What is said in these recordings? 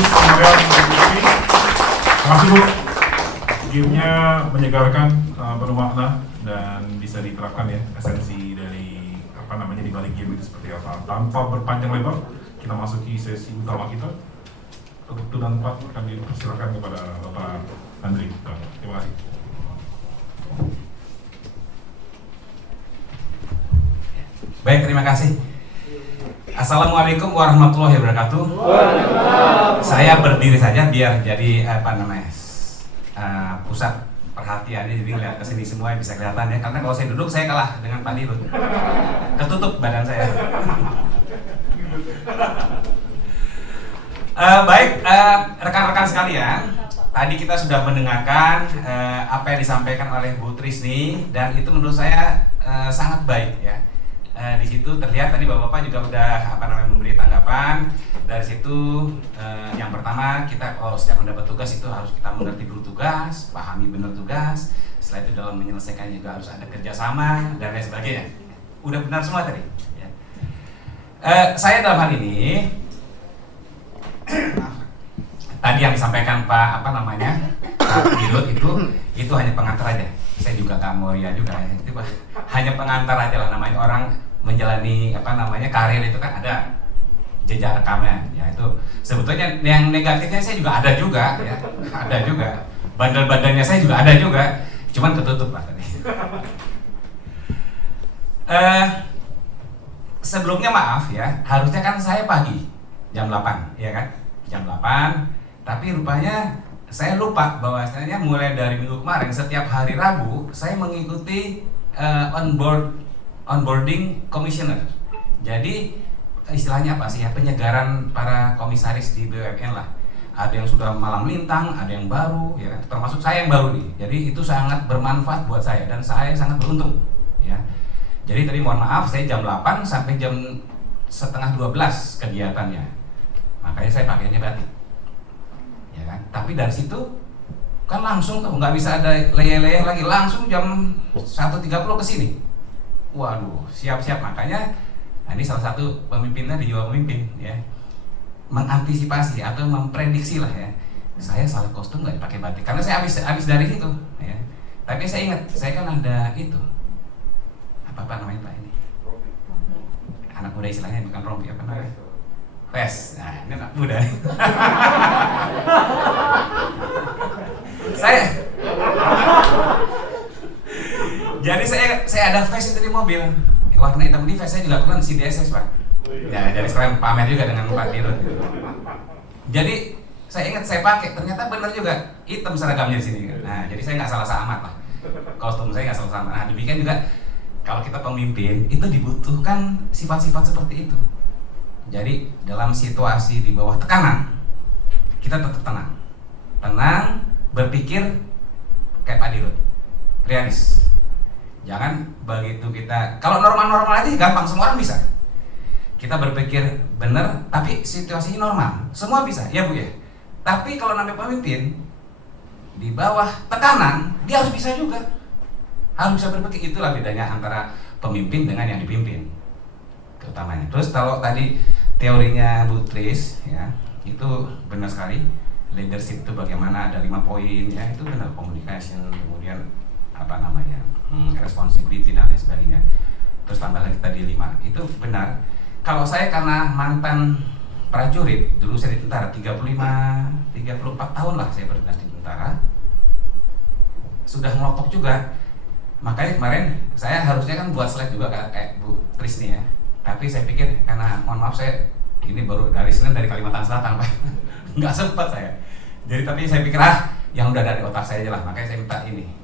Terus kemudian terima kasih Bu. Game-nya menyegarkan, penuh makna dan bisa diterapkan ya esensi dari di balik game itu seperti apa. Tanpa berpanjang lebar, kita masuki sesi utama kita. Untuk 2 dan 4 akan dipersilakan kepada Bapak Andri. Terima kasih. Baik, terima kasih. Assalamualaikum warahmatullahi wabarakatuh. Saya berdiri saja biar jadi pusat perhatiannya, jadi lihat ke sini semua bisa kelihatan ya. Karena kalau saya duduk saya kalah dengan Pak Dirut. Ketutup badan saya. Baik, rekan-rekan sekalian, tadi kita sudah mendengarkan apa yang disampaikan oleh Bu Trisni dan itu menurut saya sangat baik ya. Di situ terlihat tadi Bapak-bapak juga udah memberi tanggapan. Dari situ yang pertama kita kalau setiap mendapat tugas itu harus kita mengerti dulu tugas, pahami benar tugas. Setelah itu dalam menyelesaikan juga harus ada kerjasama dan lain sebagainya. Udah benar semua tadi. Ya. Saya dalam hal ini tadi yang disampaikan Pak Dirut itu hanya pengantar aja. Saya juga kamu ya juga ya. Itu hanya pengantar aja lah, namanya orang menjalani karir itu kan ada jejak rekamnya ya. Itu sebetulnya yang negatifnya saya juga ada ya, ada juga bandel-bandelnya saya juga ada juga, cuman ketutup lah tadi. Sebelumnya maaf ya, harusnya kan saya pagi jam 8 ya kan, jam 8, tapi rupanya saya lupa bahwasanya mulai dari minggu kemarin setiap hari Rabu saya mengikuti onboarding commissioner. Jadi istilahnya apa sih ya, penyegaran para komisaris di BUMN lah. Ada yang sudah malang melintang, ada yang baru ya, termasuk saya yang baru nih. Jadi itu sangat bermanfaat buat saya dan saya sangat beruntung ya. Jadi tadi mohon maaf saya jam 8 sampai jam setengah 12 kegiatannya. Makanya saya pakainya batik. Ya kan? Tapi dari situ kan langsung tuh nggak bisa ada leyeh-leyeh lagi, langsung jam 1.30 ke sini. Waduh, siap-siap. Makanya ini salah satu pemimpinnya di Jiwa Pemimpin ya, mengantisipasi atau memprediksi lah ya. Saya salah kostum nggak dipakai batik karena saya habis dari situ ya. Tapi saya ingat, saya kan ada itu apa namanya Pak ini? Anak muda istilahnya bukan rompi apa namanya? Pes. Nah, ini anak muda. Jadi saya ada face itu di mobil. Warna hitam di face saya juga kebetulan CDSS Pak. Ya, jadi sekalian pamer juga dengan Pak Dirut. Jadi saya ingat saya pakai, ternyata benar juga hitam seragamnya di sini. Nah, jadi saya nggak salah amat lah. Kostum saya nggak salah amat. Nah, demikian juga kalau kita pemimpin itu dibutuhkan sifat-sifat seperti itu. Jadi dalam situasi di bawah tekanan kita tetap tenang, berpikir kayak Pak Dirut, realis. Jangan begitu kita, kalau normal-normal aja gampang, semua orang bisa. Kita berpikir benar, tapi situasinya normal, semua bisa, ya Bu ya. Tapi kalau namanya pemimpin di bawah tekanan, dia harus bisa juga, harus bisa berpikir. Itulah bedanya antara pemimpin dengan yang dipimpin, terutamanya. Terus kalau tadi teorinya Bu Tris, ya itu benar sekali. Leadership itu bagaimana, ada 5 poin, ya itu benar. Communication, kemudian responsibility dan lain sebagainya. Terus tambah lagi tadi 5, itu benar. Kalau saya karena mantan prajurit, dulu saya di tentara 34 tahun lah saya berdinas di tentara, sudah ngelotok juga. Makanya kemarin saya harusnya kan buat slide juga kayak Bu Trisni ya, tapi saya pikir karena mohon maaf saya ini baru dari Senin dari Kalimantan Selatan Pak, nggak sempat saya. Jadi tapi saya pikir yang udah dari otak saya aja lah, makanya saya minta ini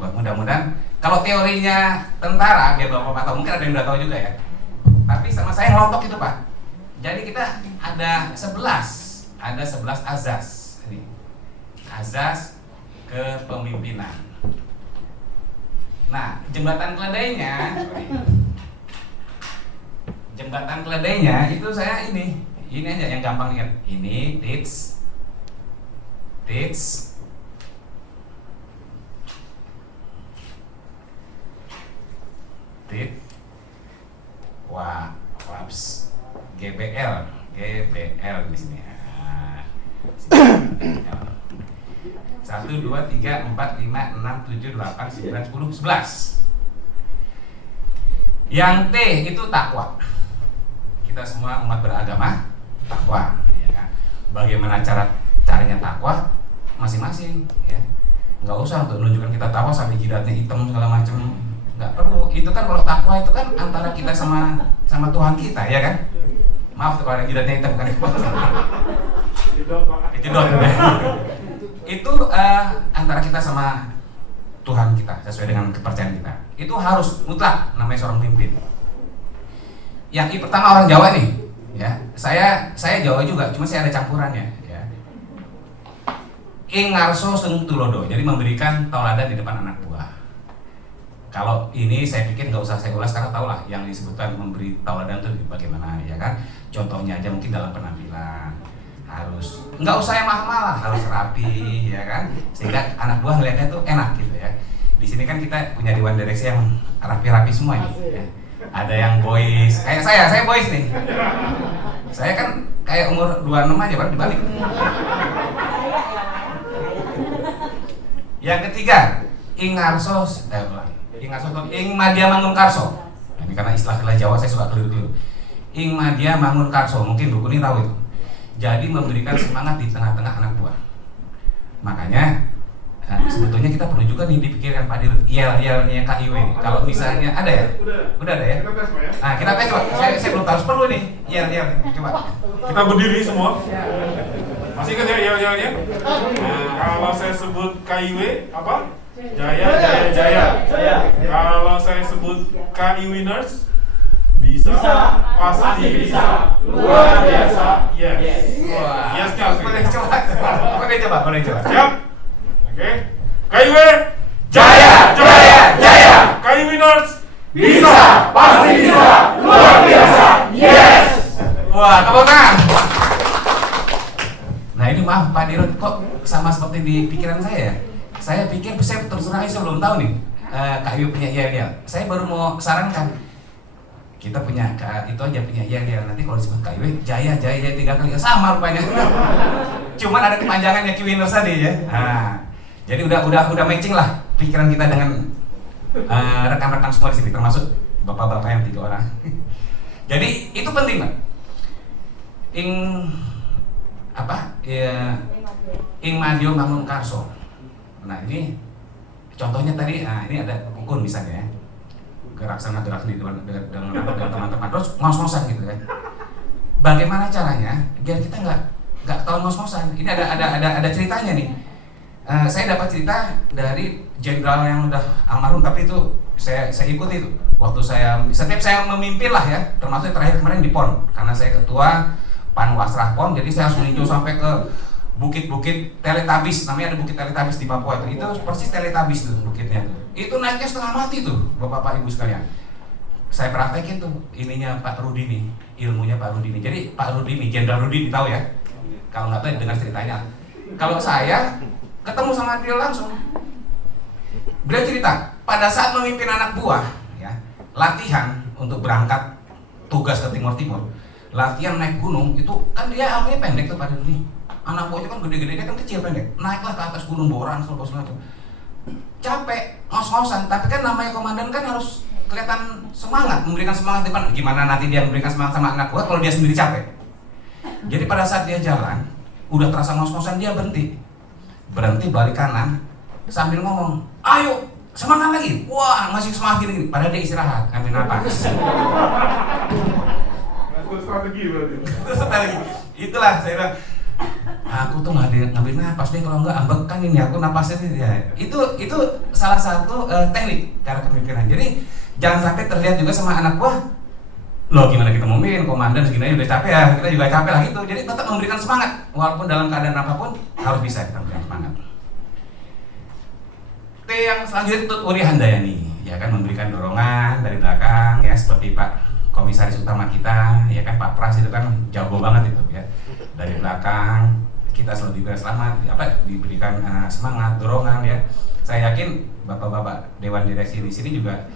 buat mudah-mudahan kalau teorinya tentara biar Bapak tahu, mungkin ada yang udah tahu juga ya. Tapi sama saya ngelontok itu Pak. Jadi kita ada 11 azas. Ini. Azas kepemimpinan. Nah, jembatan keledainya itu saya ini aja yang gampang ingat. Ini teach, WAPS, GBL di sini. Nah, 1, 2, 3, 4, 5, 6, 7, 8, 9, 10, 11. Yang T itu takwa. Kita semua umat beragama takwa, ya kan? Bagaimana caranya takwa? Masing-masing, ya. Nggak usah untuk menunjukkan kita takwa sampai jidatnya hitam segala macam. Nggak perlu. Itu kan kalau takwa itu kan antara kita sama Tuhan kita, ya kan? Maaf tuh kalau ada jidatnya hitam kan. Jedot. Itu antara kita sama Tuhan kita sesuai dengan kepercayaan kita. Itu harus mutlak namanya seorang pemimpin. Yang pertama orang Jawa nih, ya. Saya Jawa juga, cuma saya ada campurannya, ya. Ing ngarso sung tulodo, jadi memberikan tauladan di depan anak buah. Kalau ini saya pikir nggak usah saya ulas karena tahulah yang disebutkan memberi tauladan itu bagaimana, ya kan? Contohnya aja mungkin dalam penampilan harus nggak usah yang mahal-mahal, harus rapi, ya kan? Sehingga anak buah ngeliatnya tuh enak gitu ya. Di sini kan kita punya dewan direksi yang rapi-rapi semua ini, ya. Ada yang boys, kayak saya boys nih. Saya kan kayak umur 26 aja baru dibalik. Yang ketiga, ing madya mangun karso. Ini karena istilah Jawa saya suka keliru-keliru. Ing madya mangun karso, mungkin buku ini tahu itu. Jadi memberikan semangat di tengah-tengah anak buah. Makanya sebetulnya kita perlu juga nih dipikirkan Pak Dirut yel-yelnya KIW ini. Kalau misalnya ada ya? Udah ada ya? Nah, kita tes coba. Saya belum tahu perlu nih yel-yel. Coba. Kita berdiri semua. Masih ingat ya yel-yelnya? Kalau saya sebut KIW apa? Jaya, jaya, jaya. Kalau saya sebut KI Winners, bisa, pasti bisa, luar biasa, yes. Wah. Yes, Boleh coba. Siap? Oke. KIW, Jaya, jaya, jaya. KI Winners, Bisa, pasti bisa, luar biasa, yes. Wah, tepuk tangan. Nah ini maaf Pak Dirut, kok sama seperti di pikiran saya ya? Saya pikir, saya terus terang saya belum tahu nih KIW punya yel-yel. Saya baru mau sarankan, kita punya itu aja punya yel-yel. Nanti kalau disebut KIW, jaya 3 kali sama rupanya. Cuman ada kepanjangannya Q Winners tadi ya. Nah, jadi udah matching lah pikiran kita dengan rekan-rekan semua di sini, termasuk bapak-bapak yang 3 orang. Jadi itu penting Pak. Ing madyo mangun karso. Nah ini contohnya tadi, ini ada ukun misalnya ya. Gerak sana gerak sini dengan teman-teman, terus ngos-ngosan gitu kan. Bagaimana caranya biar kita nggak ketahuan ngos-ngosan? Ini ada ceritanya nih. Saya dapat cerita dari jenderal yang udah almarhum, tapi itu saya ikuti itu. Waktu setiap saya memimpin lah ya, termasuk terakhir kemarin di PON, karena saya ketua Panwasrah PON, jadi saya harus meninjau sampai ke bukit-bukit Teletabis, namanya ada bukit Teletabis di Papua itu persis Teletabis tuh bukitnya tuh. Itu naiknya setengah mati tuh, bapak-bapak ibu sekalian. Saya praktekin tuh ininya Pak Rudini, ilmunya Pak Rudini. Jadi Pak Rudini, Jenderal Rudini tahu ya? Kalau nggak tahu dengar ceritanya. Kalau saya ketemu sama beliau langsung, beliau cerita pada saat memimpin anak buah, ya, latihan untuk berangkat tugas ke Timur, latihan naik gunung itu kan dia armnya pendek tuh Pak Rudini. Anak buahnya kan gede-gede, dia kan kecil pendek. Naiklah ke atas gunung Boran, segala macam. Capek, ngos-ngosan, tapi kan namanya komandan kan harus kelihatan semangat, memberikan semangat depan. Gimana nanti dia memberikan semangat sama anak buah kalau dia sendiri capek? Jadi pada saat dia jalan, udah terasa ngos-ngosan, dia berhenti balik kanan sambil ngomong, ayo semangat lagi. Wah, masih semangat gini. Padahal dia istirahat, ambil napas. Strategi berarti. Strategi. Itulah saya bilang, aku tuh ngambil napas deh, kalau enggak ambekan ini aku napasnya ya. Itu salah satu teknik cara kepemimpinan. Jadi jangan sampai terlihat juga sama anak buah, loh gimana kita mau mimpin, komandan segini udah capek ya, kita juga capek lah gitu. Jadi tetap memberikan semangat, walaupun dalam keadaan apapun harus bisa kita memberikan semangat. T yang selanjutnya itu Uri Handayani, ya kan, memberikan dorongan dari belakang ya, seperti Pak Komisaris Utama kita, ya kan, Pak Pras itu kan jago banget itu ya. Dari belakang kita selalu diberikan selamat, diberikan semangat, dorongan ya. Saya yakin bapak-bapak Dewan Direksi di sini juga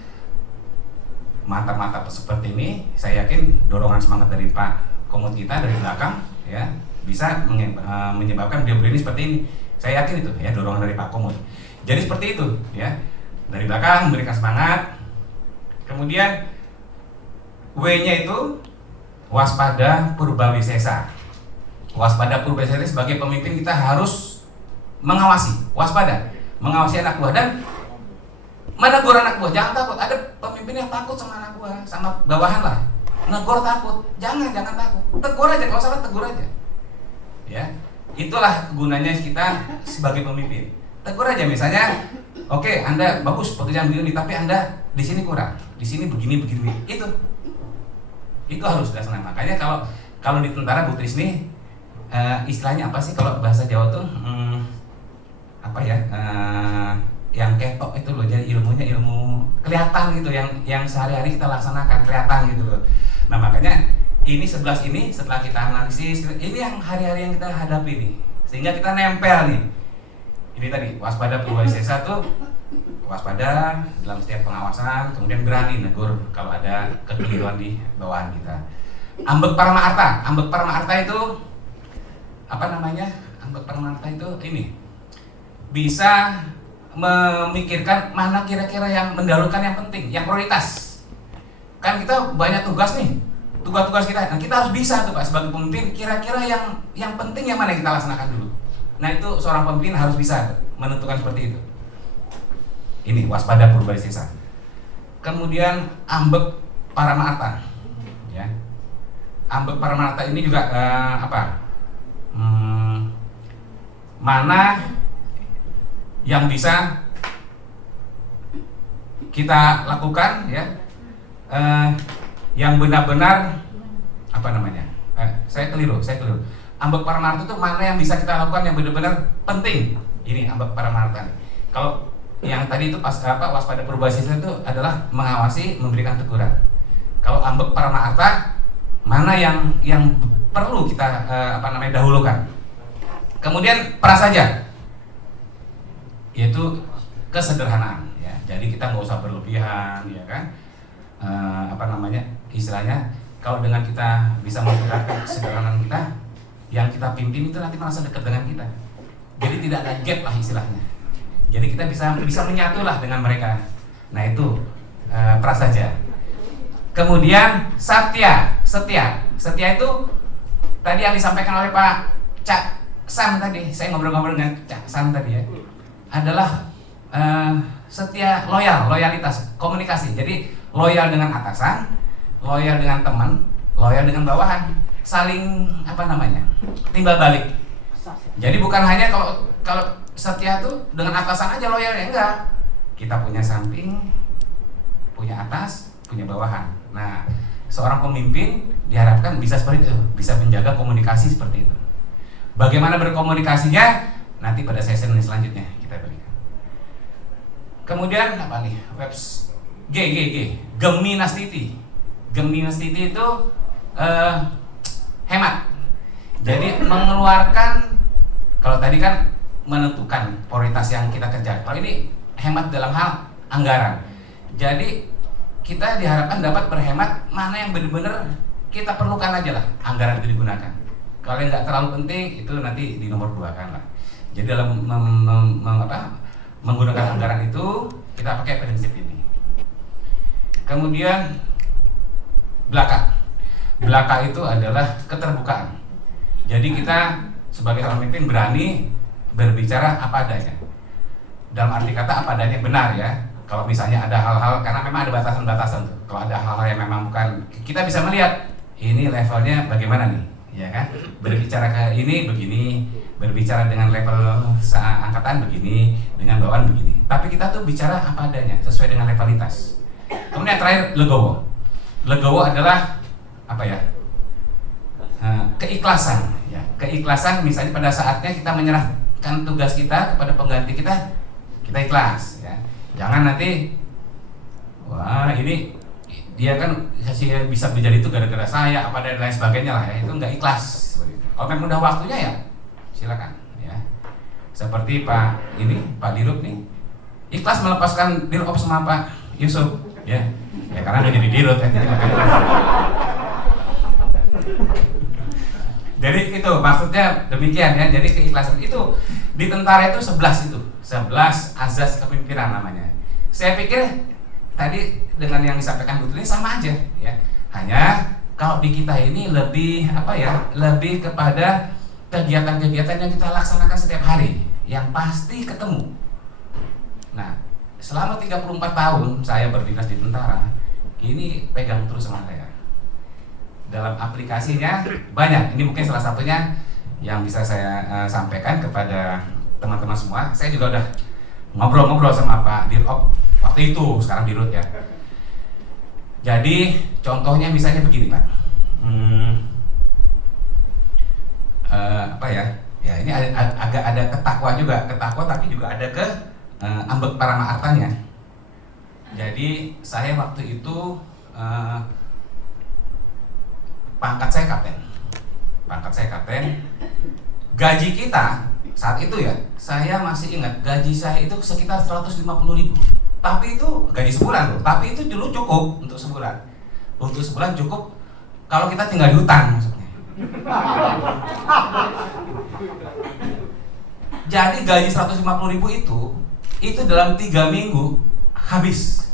mantap-mantap seperti ini. Saya yakin dorongan semangat dari Pak Komut kita dari belakang ya, bisa menyebabkan beliau ini seperti ini. Saya yakin itu ya, dorongan dari Pak Komod. Jadi seperti itu ya, dari belakang memberikan semangat. Kemudian W-nya itu waspada purbawisesa. Waspada purbawisesa sebagai pemimpin kita harus mengawasi, waspada, mengawasi anak buah dan menegur anak buah. Jangan takut. Ada pemimpin yang takut sama anak buah, sama bawahan lah. Negor takut. Jangan takut. Tegur aja, kalau salah tegur aja. Ya, itulah gunanya kita sebagai pemimpin. Tegur aja, misalnya, oke, Anda bagus pekerjaan begini, tapi Anda di sini kurang, di sini begini. Itu harus dilaksanakan. Makanya kalau di tentara Bu Trisni, istilahnya apa sih kalau bahasa Jawa tuh, apa ya? Yang ketok itu loh, jadi ilmunya ilmu kelihatan gitu, yang sehari-hari kita laksanakan kelihatan gitu loh. Nah makanya ini 11 ini setelah kita analisis, ini yang hari-hari yang kita hadapi nih, sehingga kita nempel nih. Ini tadi waspada purbawisesa tuh waspada dalam setiap pengawasan, kemudian berani negur kalau ada kekeliruan di bawahan kita. Ambek Parama Arta itu apa namanya? Ambek Parama Arta itu ini bisa memikirkan mana kira-kira yang mendahulukan yang penting, yang prioritas. Kan kita banyak tugas nih, tugas-tugas kita. Nah kita harus bisa tuh Pak sebagai pemimpin, kira-kira yang penting yang mana yang kita laksanakan dulu. Nah itu seorang pemimpin harus bisa menentukan seperti itu. Ini waspada purbawisesa. Kemudian ambek Parama Arta, ya. Ambek Parama Arta ini juga mana yang bisa kita lakukan ya, yang benar-benar apa namanya? Saya keliru. Ambek Parama Arta itu mana yang bisa kita lakukan yang benar-benar penting. Ini ambek Parama Arta. Kalau yang tadi itu waspada purbawisesa itu adalah mengawasi, memberikan teguran. Kalau ambek Parama Arta, mana yang perlu kita dahulukan. Kemudian prasaja, yaitu kesederhanaan. Ya. Jadi kita nggak usah berlebihan, ya kan? Istilahnya kalau dengan kita bisa memperhatikan kesederhanaan kita, yang kita pimpin itu nanti merasa dekat dengan kita. Jadi tidak ada gap lah istilahnya. Jadi kita bisa menyatu lah dengan mereka. Nah itu prasaja. Kemudian setia itu tadi yang disampaikan oleh Pak Cak Sam tadi. Saya ngobrol-ngobrol dengan Cak Sam tadi ya. Adalah setia, loyalitas, komunikasi. Jadi loyal dengan atasan, loyal dengan teman, loyal dengan bawahan, saling timbal balik. Jadi bukan hanya kalau setia tuh dengan atasan aja loyalnya, enggak. Kita punya samping, punya atas, punya bawahan. Nah, seorang pemimpin diharapkan bisa seperti itu, bisa menjaga komunikasi seperti itu. Bagaimana berkomunikasinya? Nanti pada sesi selanjutnya kita berikan. Kemudian apa nih? Geminastiti. Geminastiti itu hemat. Jadi mengeluarkan, kalau tadi kan menentukan prioritas yang kita kejar. Kalau ini hemat dalam hal anggaran. Jadi kita diharapkan dapat berhemat mana yang benar-benar kita perlukan aja lah anggaran itu digunakan. Kalau yang nggak terlalu penting itu nanti di nomor 2 kan lah. Jadi dalam menggunakan anggaran itu kita pakai prinsip ini. Kemudian belaka itu adalah keterbukaan. Jadi kita sebagai seorang pemimpin berani berbicara apa adanya. Dalam arti kata apa adanya benar ya. Kalau misalnya ada hal-hal, karena memang ada batasan-batasan tuh. Kalau ada hal-hal yang memang bukan, kita bisa melihat ini levelnya bagaimana nih, ya kan? Berbicara ke ini begini, berbicara dengan level angkatan begini, dengan bawahan begini. Tapi kita tuh bicara apa adanya, sesuai dengan levelitas. Kemudian terakhir legowo. Legowo adalah apa ya? Keikhlasan. Ya. Keikhlasan misalnya pada saatnya kita menyerahkan tugas kita kepada pengganti kita ikhlas. Ya. Jangan nanti, wah ini dia kan bisa menjadi itu gara-gara saya, apa dan lain sebagainya lah ya. Itu nggak ikhlas. Kalau memang udah waktunya ya, silakan. Ya. Seperti Pak Dirut nih, ikhlas melepaskan Dirut sama Pak Yusuf, ya karena udah jadi Dirut ya. Jadi itu maksudnya demikian ya. Jadi keikhlasan itu di tentara itu 11 itu. 11 azas kepemimpinan namanya. Saya pikir tadi dengan yang disampaikan Bu Tini sama aja ya. Hanya kalau di kita ini lebih lebih kepada kegiatan-kegiatan yang kita laksanakan setiap hari yang pasti ketemu. Nah, selama 34 tahun saya berdinas di tentara, ini pegang terus sama saya. Dalam aplikasinya banyak. Ini mungkin salah satunya yang bisa saya sampaikan kepada teman-teman semua. Saya juga udah ngobrol-ngobrol sama Pak Dirop waktu itu, sekarang Dirut ya. Jadi contohnya misalnya begini Pak. Ya ini agak ada ketakwa juga, tapi juga ada ambek parama artanya. Jadi saya waktu itu pangkat saya kapten. Gaji kita saat itu ya, saya masih ingat gaji saya itu sekitar 150.000. Tapi itu gaji sebulan loh. Tapi itu dulu cukup untuk sebulan. Untuk sebulan cukup kalau kita tinggal di hutan maksudnya. Jadi gaji 150.000 itu dalam 3 minggu habis.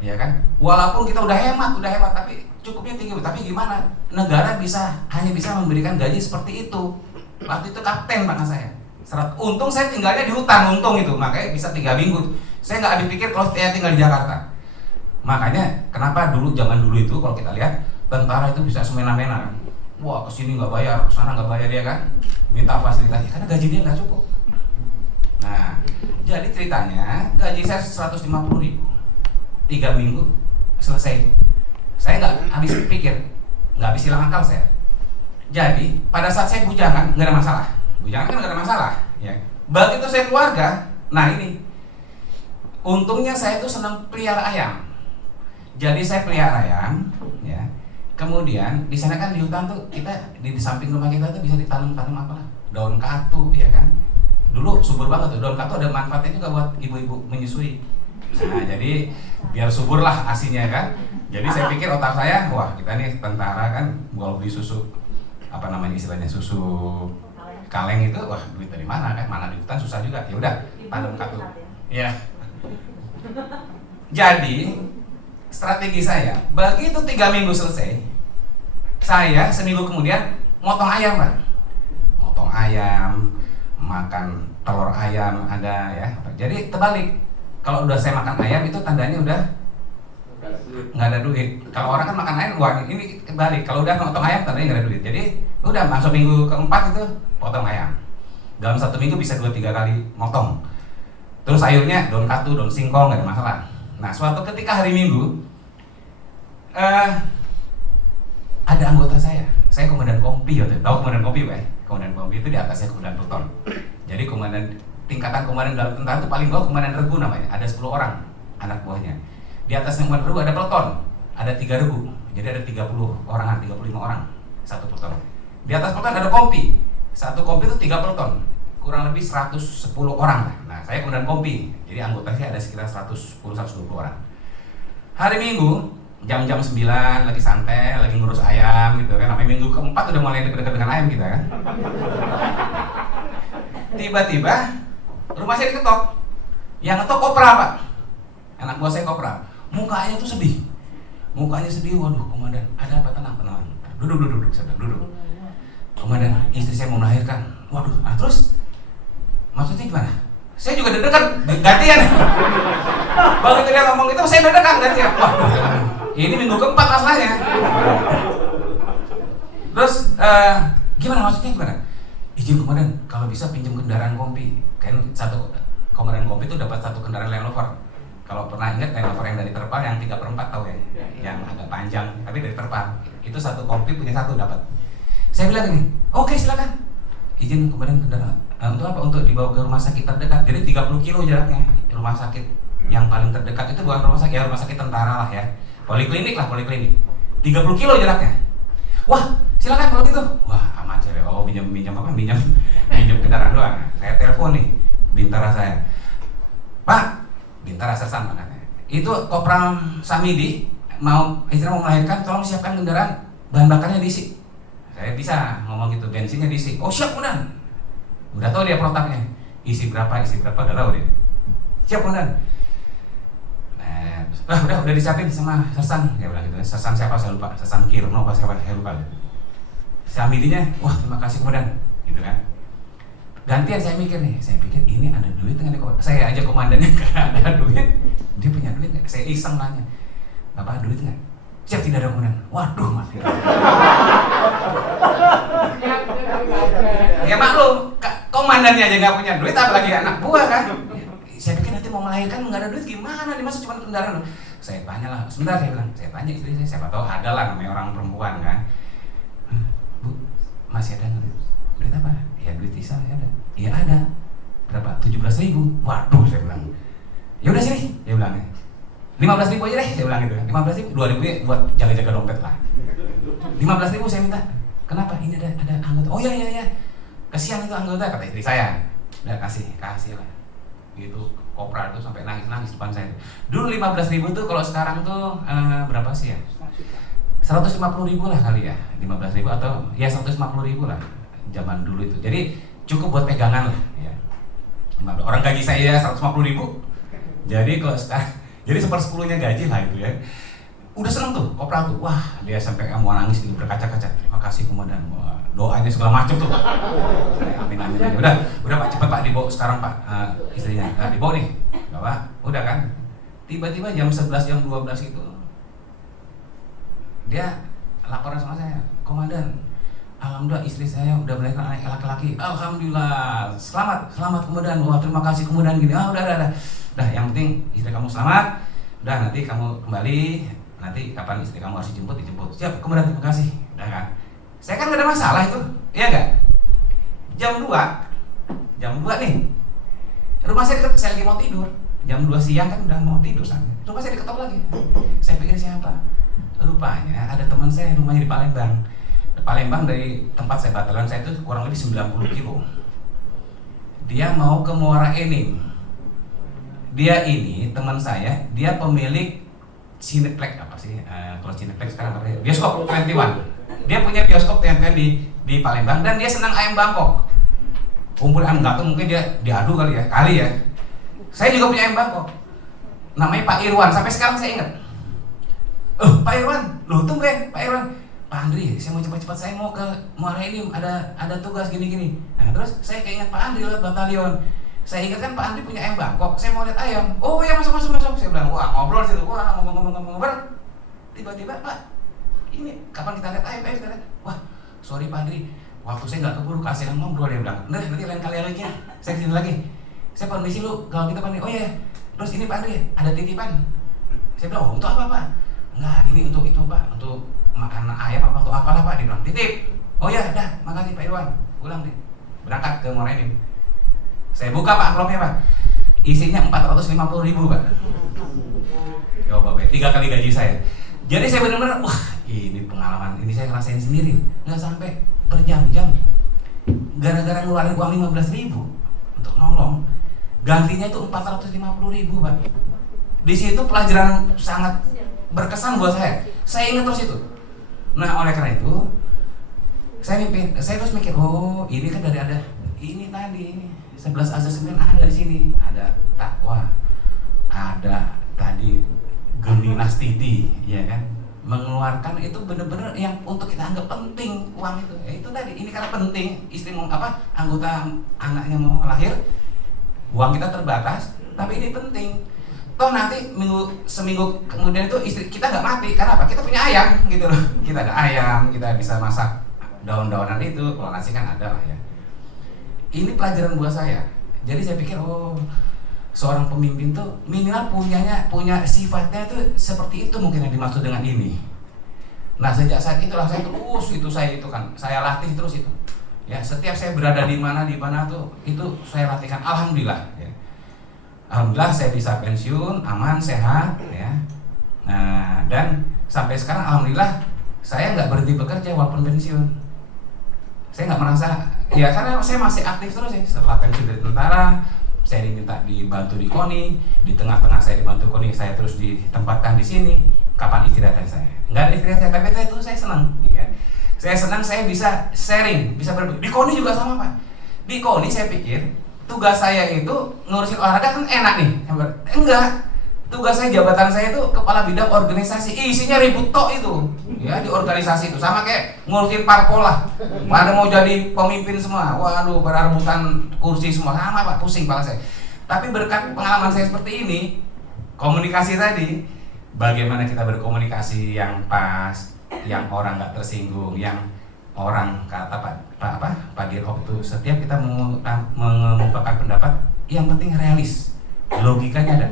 Ya kan? Walaupun kita udah hemat tapi cukupnya tinggi. Tapi gimana? Negara hanya bisa memberikan gaji seperti itu. Waktu itu kapten Pak saya. Untung saya tinggalnya di hutan, itu makanya bisa 3 minggu. Saya nggak habis pikir kalau saya tinggal di Jakarta. Makanya kenapa zaman dulu itu kalau kita lihat tentara itu bisa semena-mena. Wah, kesini nggak bayar, kesana nggak bayar, ya kan? Minta fasilitas karena gaji dia nggak cukup. Nah, jadi ceritanya gaji saya 150.000, 3 minggu selesai. Saya nggak habis pikir, nggak habis hilang akal saya. Jadi pada saat saya bujangan nggak ada masalah. Bujangan kan nggak ada masalah, ya. Begitu saya keluarga, nah ini untungnya saya tuh senang pelihara ayam. Jadi saya pelihara ayam, ya. Kemudian di sana kan di hutan tuh kita di samping rumah kita tuh bisa ditanam apa? Daun katu, ya kan. Dulu subur banget tuh, daun katu ada manfaatnya juga buat ibu-ibu menyusui. Nah, jadi biar subur lah asinya kan. Jadi saya pikir otak saya, wah kita nih tentara kan, kalau beli susu istilahnya susu kaleng itu, wah duit dari mana kan? Mana di hutan susah juga. Ya udah, tanam katu. Ya. Jadi strategi saya, begitu 3 minggu selesai, saya seminggu kemudian motong ayam Pak. Motong ayam, makan telur ayam ada ya. Jadi terbalik. Kalau udah saya makan ayam itu tandanya udah nggak ada duit. Kalau orang kan makan ayam, wah ini kebalik. Kalau udah motong ayam tandanya nggak ada duit. Jadi udah masuk minggu keempat itu potong ayam. Dalam 1 minggu bisa 2-3 kali motong. Terus sayurnya daun katu, daun singkong, nggak ada masalah. Nah, suatu ketika hari Minggu ada anggota saya komandan kompi waktu itu. Tahu komandan kompi Pak? Komandan kompi itu di atasnya komandan pluton. Jadi tingkatan komandan dalam tentara itu paling bawah komandan regu namanya. Ada 10 orang anak buahnya. Di atasnya komandan regu ada pluton, ada 3 regu. Jadi ada 30 orangan, 35 orang satu pluton. Di atas pluton ada kompi. Satu kompi itu 3 pluton. Kurang lebih 110 orang. Nah, saya komandan kompi. Jadi anggota saya ada sekitar 110-120 orang. Hari Minggu jam-jam 9 lagi santai, lagi ngurus ayam gitu kan. Sampai minggu keempat udah mulai deket-deket dengan ayam kita kan. Tiba-tiba rumah saya diketok. Yang ngetok kopra Pak. Anak buah saya kopra. Mukanya tuh sedih. Waduh komandan, ada apa? Tenang. Duduk, saya bilang, duduk. Komandan, istri saya mau melahirkan. Waduh, nah terus maksudnya gimana? Saya juga deg-degan, gantian. Begitu dia ngomong itu, saya deg-degan gantian. Waduh, ini minggu keempat masalahnya. Terus maksudnya gimana? Izin komandan, kalau bisa pinjam kendaraan kompi. Kan satu komandan kompi itu dapat 1 kendaraan Land Rover. Kalau pernah ingat Land Rover yang dari terpal yang 3/4 tahu ya, yang agak panjang tapi dari terpal. Itu satu kompi punya 1 dapat. Saya bilang gini, oke silakan. Izin komandan kendaraan. Untuk apa? Untuk dibawa ke rumah sakit terdekat. Jadi 30 kilo jaraknya. Rumah sakit yang paling terdekat itu bukan rumah sakit tentara lah ya. Poliklinik. 30 kilo jaraknya. Wah, silakan kalau gitu. Wah, aman cewek. Oh, minjam kendaraan doang. Saya telepon nih bintara saya. Pak, bintara sersan makanya. Itu Kopral Samidi mau melahirkan, tolong siapkan kendaraan, bahan bakarnya diisi. Saya bisa ngomong gitu, bensinnya diisi. Oh siap komandan. Udah tahu dia protapnya. Isi berapa udah tahu dia. Siap komandan. Udah disiapin sama Sersan, ya bilang gitu. Sersan siapa saya lupa, Sersan Kirno apa siapa saya lupa. Sambidinya, wah terima kasih komandan, gitu kan. Gantian saya mikir ini ada duit nggak nih? Saya aja komandannya nggak ada duit, dia punya duit nggak? Saya iseng nanya, bapak ada duit nggak? Siap, tidak ada komandan. Waduh mati. Ya maklum, komandannya aja nggak punya duit, apalagi anak buah kan. Saya pikir nanti mau melahirkan nggak ada duit gimana, dia masuk cuma kendaraan. Saya tanya lah, sebentar saya bilang, saya tanya istri saya, siapa tahu ada lah namanya orang perempuan kan. Bu, masih ada nggak duit apa? Ya duit Isa ya ada. Iya ada. Berapa? 17.000. Waduh saya bilang. Ya udah sini, dia bilang. 15.000 aja deh, saya bilang gitu. 15.000, 2.000 ya buat jaga-jaga dompet lah. 15.000 saya minta. Kenapa? Ini ada anggota. Oh iya. Kasihan itu anggota, kata istri saya. Udah kasih lah. Gitu, kopra itu sampai nangis depan saya. Dulu 15.000 tuh kalau sekarang tuh berapa sih ya? 150.000 lah kali ya, 15.000 atau ya 150.000 lah zaman dulu itu. Jadi cukup buat pegangan lah. Ya. Orang gaji saya 150.000. Jadi kalau sekarang, jadi 1/10-nya gaji lah itu ya. Udah seneng tuh, kopra tuh. Wah dia sampai kamu nangis gitu berkaca-kaca. Terima kasih komandan. Wah, doanya segala macam tuh. Amin. Udah Pak, cepat Pak dibawa sekarang Pak, istrinya. Dibawa nih, bawa. Udah kan. Tiba-tiba jam 11 jam 12 itu dia laporan sama saya, komandan, alhamdulillah istri saya udah melahirkan anak laki-laki. Alhamdulillah, selamat komandan. Wah terima kasih komandan gini. Udah. Yang penting istri kamu selamat. Udah nanti kamu kembali. Nanti kapan istri kamu harus dijemput. Siap komandan, terima kasih. Udah kan. Saya kan gak ada masalah itu, iya gak? Jam 2 nih, rumah saya dekat, saya lagi mau tidur. Jam 2 siang kan udah mau tidur sana. Rumah saya diketok lagi. Saya pikir siapa? Rupanya ada teman saya rumahnya di Palembang dari tempat saya batalan saya itu kurang lebih 90 kilo. Dia mau ke Muara Enim. Dia ini teman saya, dia pemilik Cineplex apa sih? Kalau Cineplex sekarang apa? Bioskop 21. Dia punya bioskop di Palembang dan dia senang ayam Bangkok. Kumpul ayam gato mungkin dia diadu kali ya. Saya juga punya ayam Bangkok. Namanya Pak Irwan, sampai sekarang saya ingat. Pak Irwan, loh tumben Pak Irwan. Pak Andri, saya mau cepat-cepat, saya mau ke Muara Enim, ada tugas gini-gini. Nah terus saya keinget Pak Andri lewat batalion. Saya ingat kan Pak Andri punya ayam Bangkok, saya mau lihat ayam. Oh ya masuk. Saya bilang, wah ngobrol situ, wah ngomong. Tiba-tiba Pak, ini kapan kita lihat ayam? Kita lihat. Wah, sorry Pak Andri, waktu saya nggak keburu kasih ngobrol, dia bilang. Nanti lain kali lagi, saya kesini lagi. Saya permisi lu, kalau kita Pak Andri. Oh iya, terus ini Pak Andri ada titipan. Saya bilang, oh untuk apa Pak? Enggak, ini untuk itu Pak, untuk makan ayam apa untuk apalah Pak? Dia bilang, titip. Oh iya, dah, makasih Pak Irwan. Pulang deh, berangkat ke Muara Enim. Saya buka Pak amplopnya Pak, isinya 450.000 Pak. Coba Pak, 3 kali gaji saya. Jadi saya benar-benar, wah ini pengalaman, ini saya ngerasain sendiri. Nggak sampai berjam-jam, gara-gara ngeluarin uang 15.000 untuk nolong, gantinya itu 450.000 Pak. Di situ pelajaran sangat berkesan buat saya. Saya ingat terus itu. Nah oleh karena itu, saya terus mikir, oh ini kan dari ada ini tadi 11 azas semen ada di sini, ada takwa, ada tadi Geminas Tidi, ya kan, mengeluarkan itu benar-benar yang untuk kita anggap penting uang itu. Ya, itu tadi, ini karena penting, istri mau apa, anggota anaknya mau lahir, uang kita terbatas, tapi ini penting. Toh nanti seminggu kemudian itu istri kita nggak mati, karena apa? Kita punya ayam, gitu loh. Kita ada ayam, kita bisa masak daun-daunan itu, kalau nasi kan ada lah ya. Ini pelajaran buat saya. Jadi saya pikir, oh seorang pemimpin tuh minimal punya sifatnya tuh seperti itu mungkin yang dimaksud dengan ini. Nah sejak saat itulah saya terus itu kan saya latih terus itu. Ya setiap saya berada di mana tuh itu saya latihkan. Alhamdulillah. Ya. Alhamdulillah saya bisa pensiun aman sehat ya. Nah dan sampai sekarang alhamdulillah saya nggak berhenti bekerja walaupun pensiun. Saya nggak merasa ya karena saya masih aktif terus ya setelah pensiun dari tentara. Saya diminta dibantu di KONI, di tengah-tengah saya dibantu KONI, saya terus ditempatkan di sini. Kapan istirahat saya? Nggak ada istirahat saya, tapi itu saya senang. Ya. Saya senang saya bisa sharing, bisa berbagi. Di KONI juga sama Pak. Di KONI saya pikir tugas saya itu ngurusin olahraga kan enak nih. Enggak. Tugas saya, jabatan saya itu kepala bidang organisasi. Isinya ribut tok itu. Ya, di organisasi itu sama kayak ngurusin parpol lah. Pada mau jadi pemimpin semua. Waduh, berebutan kursi semua. Sama Pak, pusing kepala saya. Tapi berkat pengalaman saya seperti ini, komunikasi tadi, bagaimana kita berkomunikasi yang pas, yang orang nggak tersinggung, yang orang kata Pak Dirhop itu setiap kita mengungkapkan pendapat, yang penting realis, logikanya ada.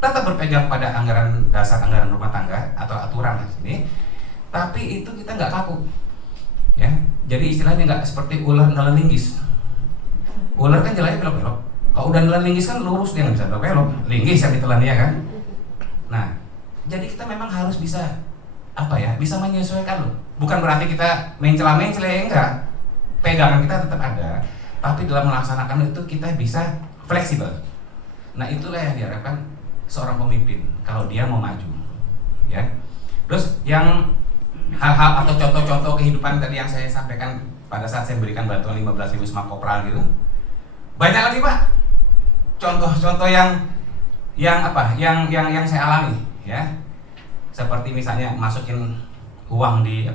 Tetap berpegang pada anggaran dasar, anggaran rumah tangga atau aturan di sini, tapi itu kita nggak kaku, ya. Jadi istilahnya nggak seperti ular nelan linggis. Ular kan jalannya belok-belok. Kalau udah nelan linggis kan lurus, dia nggak bisa belok-belok. Linggis yang ditelan ya kan. Nah, jadi kita memang harus bisa bisa menyesuaikan loh. Bukan berarti kita mencela-mencela, enggak. Pegangan kita tetap ada, tapi dalam melaksanakan itu kita bisa fleksibel. Nah, itulah yang diharapkan seorang pemimpin kalau dia mau maju, ya. Terus yang hal-hal atau contoh-contoh kehidupan tadi yang saya sampaikan pada saat saya berikan bantuan 15.000 semak kopral gitu, banyak lagi Pak. Contoh-contoh yang saya alami, ya. Seperti misalnya masukin uang di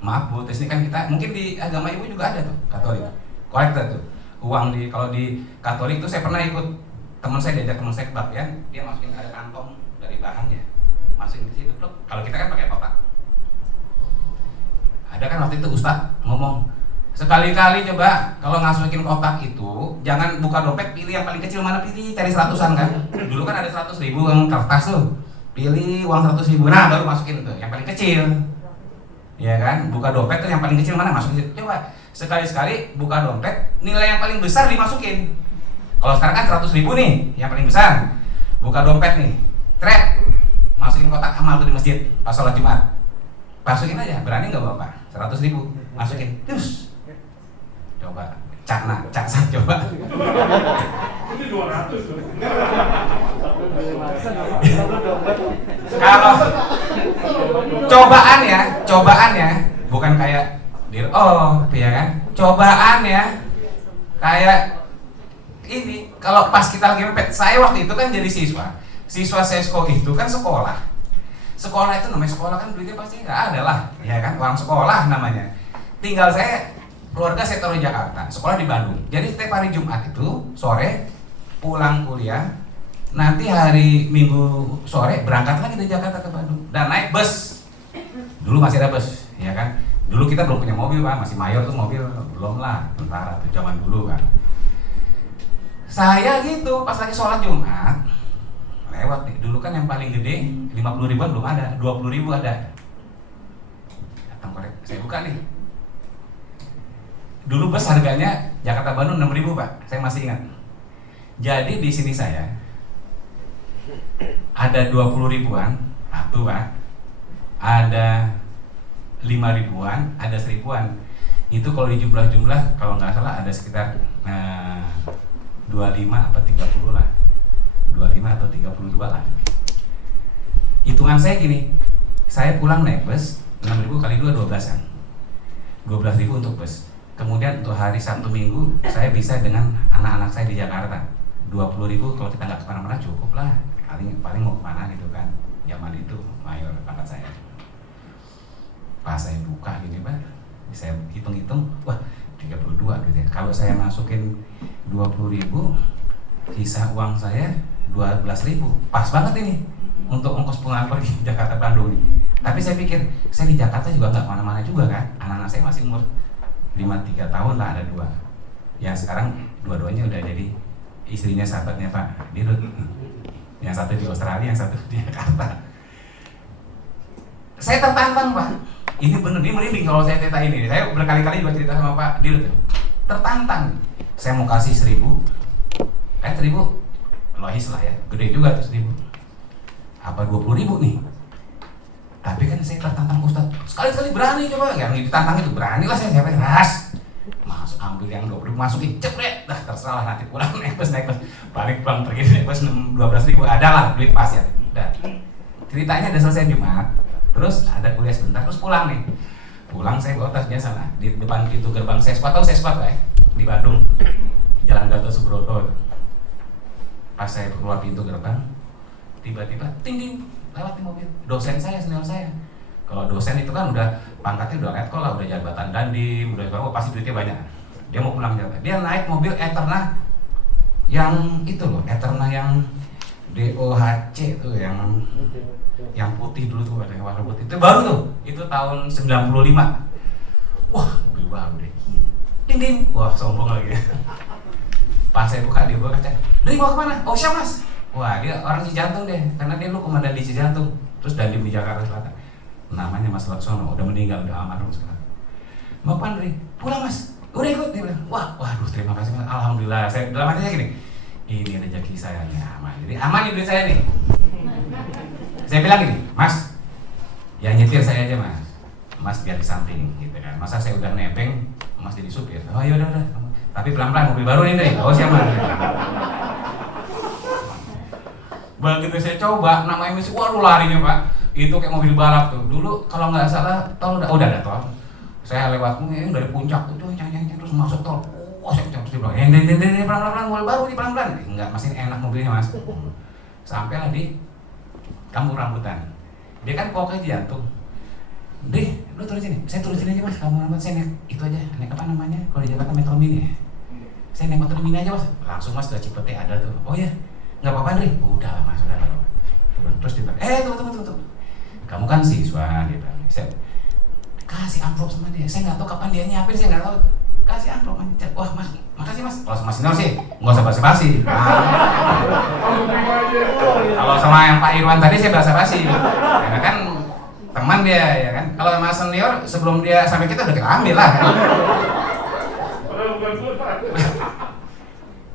maaf Bu, terus ini kan kita mungkin di agama Ibu juga ada tuh Katolik, kolektor tuh uang kalau di Katolik tuh saya pernah ikut. Diajak teman saya ke Baptian, dia masukin ada kantong dari bahannya, masukin ke situ. Kalau kita kan pakai kotak. Ada kan waktu itu Ustadz ngomong, sekali-kali coba kalau masukin kotak itu jangan buka dompet, pilih yang paling kecil mana, pilih cari 100-an kan. Dulu kan ada 100.000 yang kertas tuh, pilih uang 100.000, nah baru masukin tuh yang paling kecil. Ya kan, buka dompet tuh yang paling kecil mana, masukin. Coba sekali-sekali buka dompet, nilai yang paling besar dimasukin. Kalau sekarang kan 100.000 nih, yang paling besar. Buka dompet nih, masukin kotak amal tuh di masjid pas sholat Jumat. Masukin aja, berani nggak Bapak? 100.000, masukin, terus. Coba, cak coba. Ini 200. Kalau cobaannya bukan kayak ya kan? Cobaannya kayak ini, kalau pas kita lagi mepet, saya waktu itu kan jadi siswa sesko itu kan sekolah itu namanya sekolah kan duitnya pasti nggak ada lah, ya kan, uang sekolah namanya. Tinggal keluarga saya taruh di Jakarta, sekolah di Bandung. Jadi setiap hari Jumat itu sore pulang kuliah, nanti hari Minggu sore berangkat lagi dari Jakarta ke Bandung dan naik bus. Dulu masih ada bus, ya kan. Dulu kita belum punya mobil Pak, masih mayor tuh mobil, belum lah, tentara tuh zaman dulu kan. Saya gitu, pas lagi sholat Jumat lewat nih, dulu kan yang paling gede 50.000-an belum ada, 20.000 ada. Datang korek, saya buka nih. Dulu bus harganya Jakarta Bandung 6.000 Pak, saya masih ingat. Jadi di sini saya ada 20.000-an, satu Pak, ada 5.000-an, ada 1.000-an. Itu kalau dijumlah-jumlah, kalau nggak salah ada sekitar 25 atau 30 lah, 25 atau 32 lah. Hitungan saya gini, saya pulang naik bus 6.000 kali 2, 12-an, 12.000 untuk bus. Kemudian untuk hari Sabtu Minggu saya bisa dengan anak-anak saya di Jakarta, 20.000 kalau kita nggak kemana-mana cukup lah, paling mau kemana gitu kan. Zaman itu mayor pangkat saya. Pas saya buka gini Pak, saya hitung-hitung, wah 32 gitu ya. Kalau saya masukin 20.000, sisa uang saya 12.000, pas banget ini untuk ongkos pulang pergi Jakarta Bandung. Tapi saya pikir saya di Jakarta juga nggak kemana-mana juga kan. Anak-anak saya masih umur 5-3 tahun lah, ada 2. Yang sekarang dua-duanya udah jadi istrinya sahabatnya Pak Dirut. Yang satu di Australia, yang satu di Jakarta. Saya tertantang Pak. Ini bener, ini merinding kalau saya cerita ini. Saya berkali-kali juga cerita sama Pak Dirut. Tertantang. Saya mau kasih 1.000. 1.000 lohis lah ya, gede juga tuh 1.000. Apa 20.000 nih? Tapi kan saya tertantang Ustadz. Sekali-sekali berani coba. Yang ditantang itu berani lah saya ras. Masuk ambil yang 20.000, masukin cepret. Dah terserah nanti pulang naik bus. Balik pulang pergi naik bus 12.000 ada lah duit pas ya. Dah. Ceritanya udah selesai Jumat. Terus ada kuliah sebentar, terus pulang nih. Pulang saya bawa tas biasa lah, di depan pintu gerbang Sespa, tahu Sespa Pak ya? Di Bandung, Jalan Gatot Subroto. Pas saya keluar pintu gerbang, tiba-tiba ting ting lewat di mobil. Dosen saya, senior saya. Kalau dosen itu kan udah pangkatnya udah letkol lah, udah jabatan dandim, udah pasti duitnya banyak. Dia mau pulang jalan. Dia naik mobil Eterna yang itu loh, Eterna yang DOHC tuh yang putih dulu tuh, ada yang warna putih. Itu baru tuh. Itu tahun 95. Wah, mobil baru deh. Ding ding. Wah, sombong lagi. Pas saya buka, dia buka kaca. Dari mau kemana? Oh, siapa Mas? Wah, dia orang Cijantung deh, karena dia lu komandan di Cijantung. Terus dandim di Jakarta Selatan. Namanya Mas Laksono, udah meninggal, udah almarhum sekarang. Mau kemana, Dri? Pulang Mas. Udah ikut, dia bilang. Waduh, terima kasih Mas. Alhamdulillah. Saya dalam hati saya gini. Ini rezeki saya nih, aman. Jadi aman nih duit saya nih. Saya bilang gini, Mas, ya nyetir saya aja Mas. Mas biar di samping, gitu kan. Masa saya udah nebeng, Mas jadi supir. Oh iya udah. Tapi pelan-pelan, mobil baru nih Dri. Oh siapa? Begitu saya coba, nama emisi, waduh larinya Pak. Itu kayak mobil balap tuh. Dulu kalau nggak salah, tol udah ada tol. Saya lewat dari puncak tuh, terus masuk tol. Wah, saya terus bilang, pelan-pelan, mobil baru nih pelan-pelan. Enggak, masih enak mobilnya Mas. Sampai lah di Kampung Rambutan. Dia kan pokoknya jantung. Deh, lu turun sini. Saya turun sini aja Mas. Kampung Rambutan saya naik itu aja. Naik apa namanya? Kalau di Jakarta Metro Mini ya. Saya naik motor mini aja Mas. Langsung Mas, udah Cipete ada tuh. Oh iya, nggak apa-apa Dri. Udah Mas, udah. Terus dia bilang, tunggu. Kamu kan siswa, dia bilang. Saya kasih amplop sama dia. Saya nggak tahu kapan dia nyiapin, saya nggak tahu. Kasih amplop aja. Wah Mas, makasih Mas. Kalau sama senior sih, nggak usah basa-basi. Kalau sama yang Pak Irwan tadi saya basa-basi. Karena kan teman dia, ya kan. Kalau sama senior sebelum dia sampai kita udah kita ambil lah. Kan?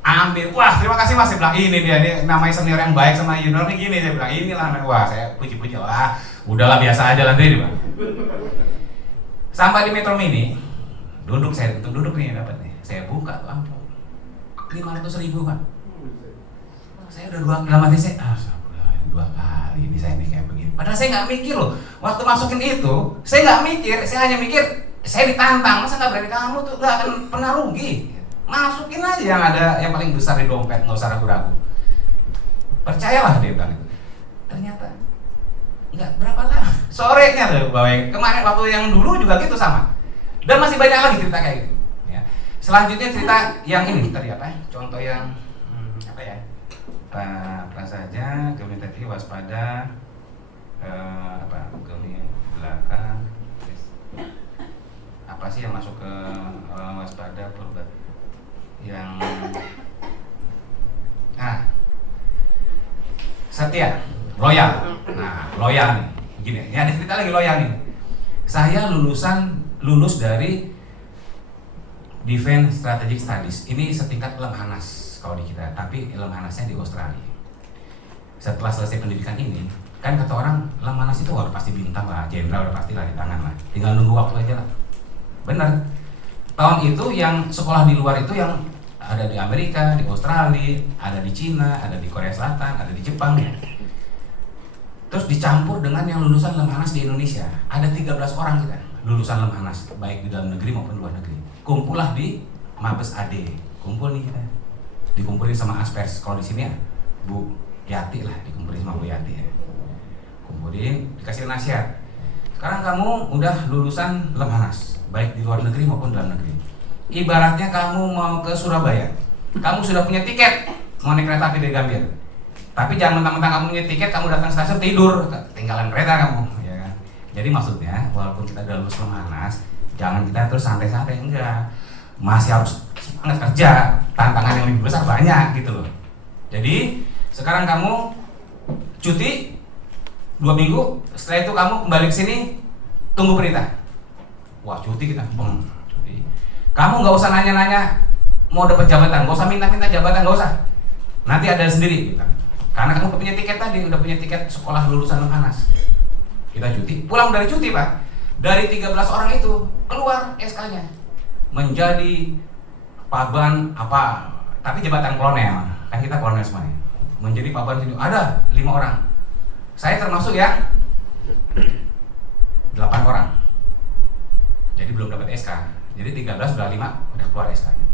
Ambil. Wah, terima kasih Mas. Saya bilang ini dia, ini namanya senior yang baik sama junior nih gini. Saya bilang inilah. Wah, saya puji-puji. Wah, udahlah biasa aja nanti dia, Bang. Sampai di Metro Mini, saya duduk nih dapat nih. Saya buka tuh amplop 500.000 Pak. Saya udah dalam hati saya, dua kali ini saya nih kayak begini. Padahal saya nggak mikir loh. Waktu masukin itu, saya nggak mikir. Saya hanya mikir, saya ditantang. Masa nggak berani kamu tuh nggak akan pernah rugi. Masukin aja yang ada yang paling besar di dompet, nggak usah ragu-ragu. Percayalah dia bilang itu. Ternyata nggak berapa lah. Sorenya tuh bawain. Kemarin waktu yang dulu juga gitu sama. Dan masih banyak lagi cerita kayak gitu. Ya. Selanjutnya cerita yang ini tadi apa? Contoh yang apa ya? Apa saja? Gemi tadi waspada. Gemi belakang. Apa sih yang masuk ke waspada purba? Yang setia, loyal. Nah, loyal nih. Begini, ini ada cerita lagi loyal nih. Saya lulus dari Defense Strategic Studies. Ini setingkat Lemhanas kalau di kita, tapi Lemhanasnya di Australia. Setelah selesai pendidikan ini, kan kata orang Lemhanas itu udah pasti bintang lah, jenderal udah pasti lah di tangan lah. Tinggal nunggu waktu aja lah. Benar. Tahun itu yang sekolah di luar itu yang ada di Amerika, di Australia, ada di Cina, ada di Korea Selatan, ada di Jepang. Terus dicampur dengan yang lulusan Lemhanas di Indonesia. Ada 13 orang kita lulusan Lemhanas, baik di dalam negeri maupun luar negeri. Kumpullah di Mabes AD. Kumpul nih kita. Dikumpulin sama Aspers. Kalau di sini ya Bu Yati lah, dikumpulin sama Bu Yati ya. Kumpulin, dikasih nasihat. Sekarang kamu udah lulusan Lemhanas, baik di luar negeri maupun dalam negeri. Ibaratnya kamu mau ke Surabaya, kamu sudah punya tiket mau naik kereta api dari Gambir. Tapi jangan mentang-mentang kamu punya tiket, kamu datang stasiun tidur, ketinggalan kereta kamu, ya kan? Jadi maksudnya, walaupun kita udah lulus Lemhanas, jangan kita terus santai-santai, enggak. Masih harus semangat kerja, tantangan yang lebih besar banyak gitu loh. Jadi sekarang kamu cuti 2 minggu, setelah itu kamu kembali ke sini, tunggu perintah. Wah, cuti kita, cuti. Kamu nggak usah nanya-nanya mau dapat jabatan, nggak usah minta-minta jabatan, nggak usah. Nanti ada sendiri, gitu. Karena kamu punya tiket tadi, udah punya tiket sekolah lulusan Lemhanas. Kita cuti, pulang dari cuti Pak. Dari 13 orang itu keluar SK-nya menjadi paban apa? Tapi jabatan kolonel, kan kita kolonel semuanya. Menjadi paban itu ada 5 orang. Saya termasuk yang 8 orang. jadi belum dapat SK. Jadi 13 udah 5 udah keluar SK-nya.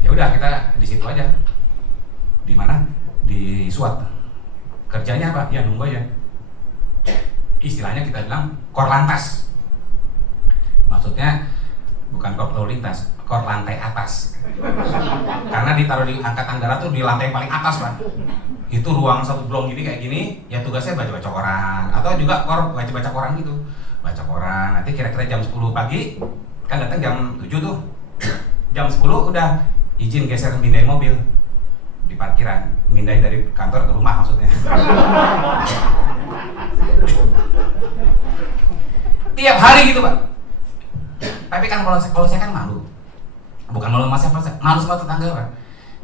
Ya udah kita di situ aja. Di mana? Di SWAT. Kerjanya apa? Ya nunggu aja. Istilahnya kita bilang korlantas. Maksudnya bukan kor lalu lintas, kor lantai atas. Karena ditaruh di angkatan darat tuh di lantai paling atas, Pak. Itu ruang satu blok gini kayak gini, ya tugasnya baca-baca koran atau juga kor baca-baca koran gitu. Baca koran, nanti kira-kira jam 10 pagi, kan datang jam 7 tuh. Jam 10 udah izin geser pindahin mobil di parkiran, pindahin dari kantor ke rumah maksudnya. Tiap hari gitu, Pak. Tapi kan kalau saya kan malu. Bukan malu sama siapa, malu sama tetangga, Pak.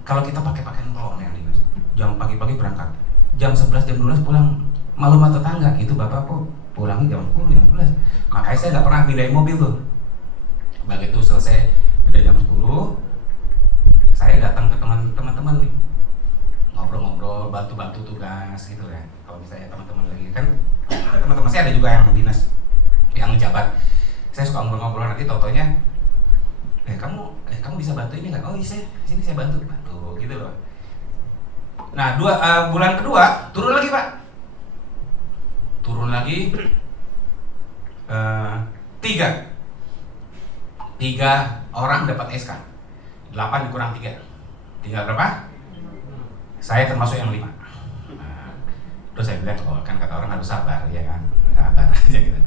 Kalau kita pakai pakaian kolonial nih, Mas. Jam pagi-pagi berangkat. Jam 11 jam 12 pulang, malu sama tetangga. Itu Bapak kok pulangnya jam 10 jam 11. Makanya saya nggak pernah pindahin mobil tuh. Begitu selesai udah jam 10, saya datang ke teman-teman nih. Ngobrol-ngobrol, bantu-bantu tugas gitu ya. Kalau misalnya teman-teman lagi kan teman-teman saya ada juga yang dinas, yang ngejabat. Saya suka ngobrol-ngobrol, nanti totonya kamu bisa bantu ini nggak? Oh iya, sini saya bantu gitu loh. Nah, bulan kedua turun lagi, Pak. Turun lagi 3 orang dapat SK. 8 dikurang 3. Tinggal berapa? Saya termasuk yang 5. Terus saya bilang, oh kan kata orang harus sabar, ya kan? Sabar aja gitu.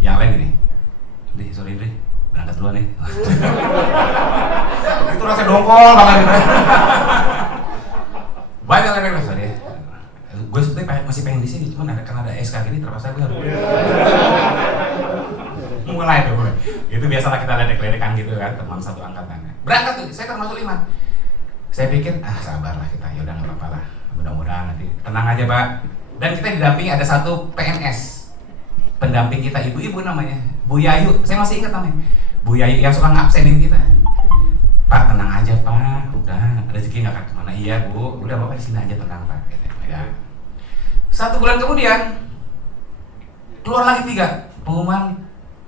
Yang lain gini, sorry Dri, berangkat duluan nih. Itu rasa dongkol banget gitu. Banyak lagi lah, sorry. Gue sebetulnya masih pengen di sini, cuman karena ada SK gini terpaksa gue harus. Mulai tuh, itu biasalah kita ledek-ledekan gitu kan, teman satu angkatan. Berangkat tuh, saya termasuk 5. Saya pikir, sabarlah kita, ya udah nggak apa-apa lah. Mudah-mudahan nanti tenang aja, Pak. Dan kita didampingi ada satu PNS, pendamping kita, ibu-ibu namanya, Bu Yayu. Saya masih ingat namanya, Bu Yayu yang suka ngabsenin kita. Pak, tenang aja Pak, udah rezeki nggak akan kemana. Iya Bu, udah Bapak di sini aja tenang Pak. Ya. 1 bulan kemudian keluar lagi 3 pengumuman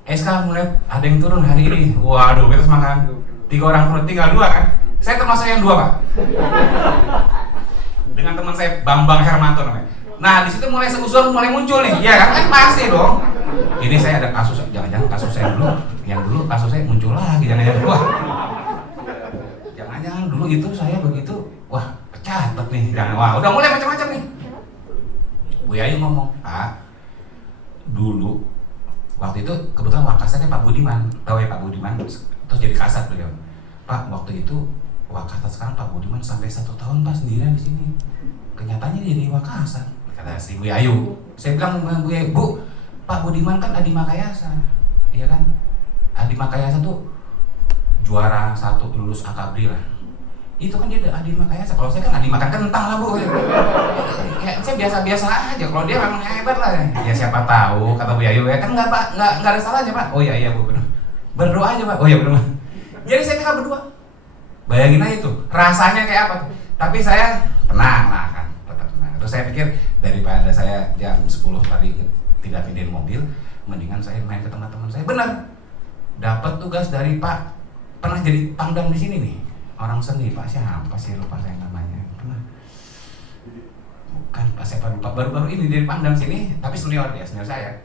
SK mulai ada yang turun hari ini. Waduh, kita semangat. 3 orang turun, tinggal 2 kan. Saya termasuk yang 2, Pak. Dengan teman saya Bambang Hermanto namanya. Nah, di situ mulai seuzon mulai muncul nih. Iya kan pasti dong. Ini saya ada kasus, jangan-jangan kasus saya dulu. Yang dulu kasus saya muncul lagi, jangan-jangan wah. Jangan-jangan dulu itu saya begitu. Wah, kecatat nih. Jangan, wah, udah mulai macam-macam nih. Bu Yayu ngomong, "Pak, dulu waktu itu kebetulan Wakasatnya Pak Budiman. Tahu ya Pak Budiman? Terus jadi kasat beliau. Pak, waktu itu Wakasat sekarang Pak Budiman sampai 1 tahun Pak sendirian di sini. Kenyataannya jadi Wakasat." Kata si Bu Yayu. Saya bilang Bu Yayu, "Bu, Pak Budiman kan Adi Makayasa, iya kan? Adi Makayasa tuh juara 1 lulus akabri lah. Itu kan dia Adi Makayasa. Kalau saya kan Adi makan kentang lah Bu. Ya, saya biasa-biasa aja. Kalau dia memang hebat lah. Ya siapa tahu kata Bu Yayu ya kan nggak Pak, nggak ada salahnya Pak. Oh iya Bu benar. Berdoa aja Pak. Oh iya benar. Jadi saya tinggal berdua. Bayangin aja tuh rasanya kayak apa. Tapi saya tenang lah kan, tetap tenang. Terus saya pikir daripada saya jam 10 tadi tidak pindahin mobil, mendingan saya main ke teman-teman saya. Benar, dapat tugas dari Pak, pernah jadi pangdam di sini nih, orang seni. Pak siapa sih, lupa saya namanya. Pernah, bukan Pak siapa, lupa. Baru-baru ini dari pangdam sini, tapi senior dia, senior saya.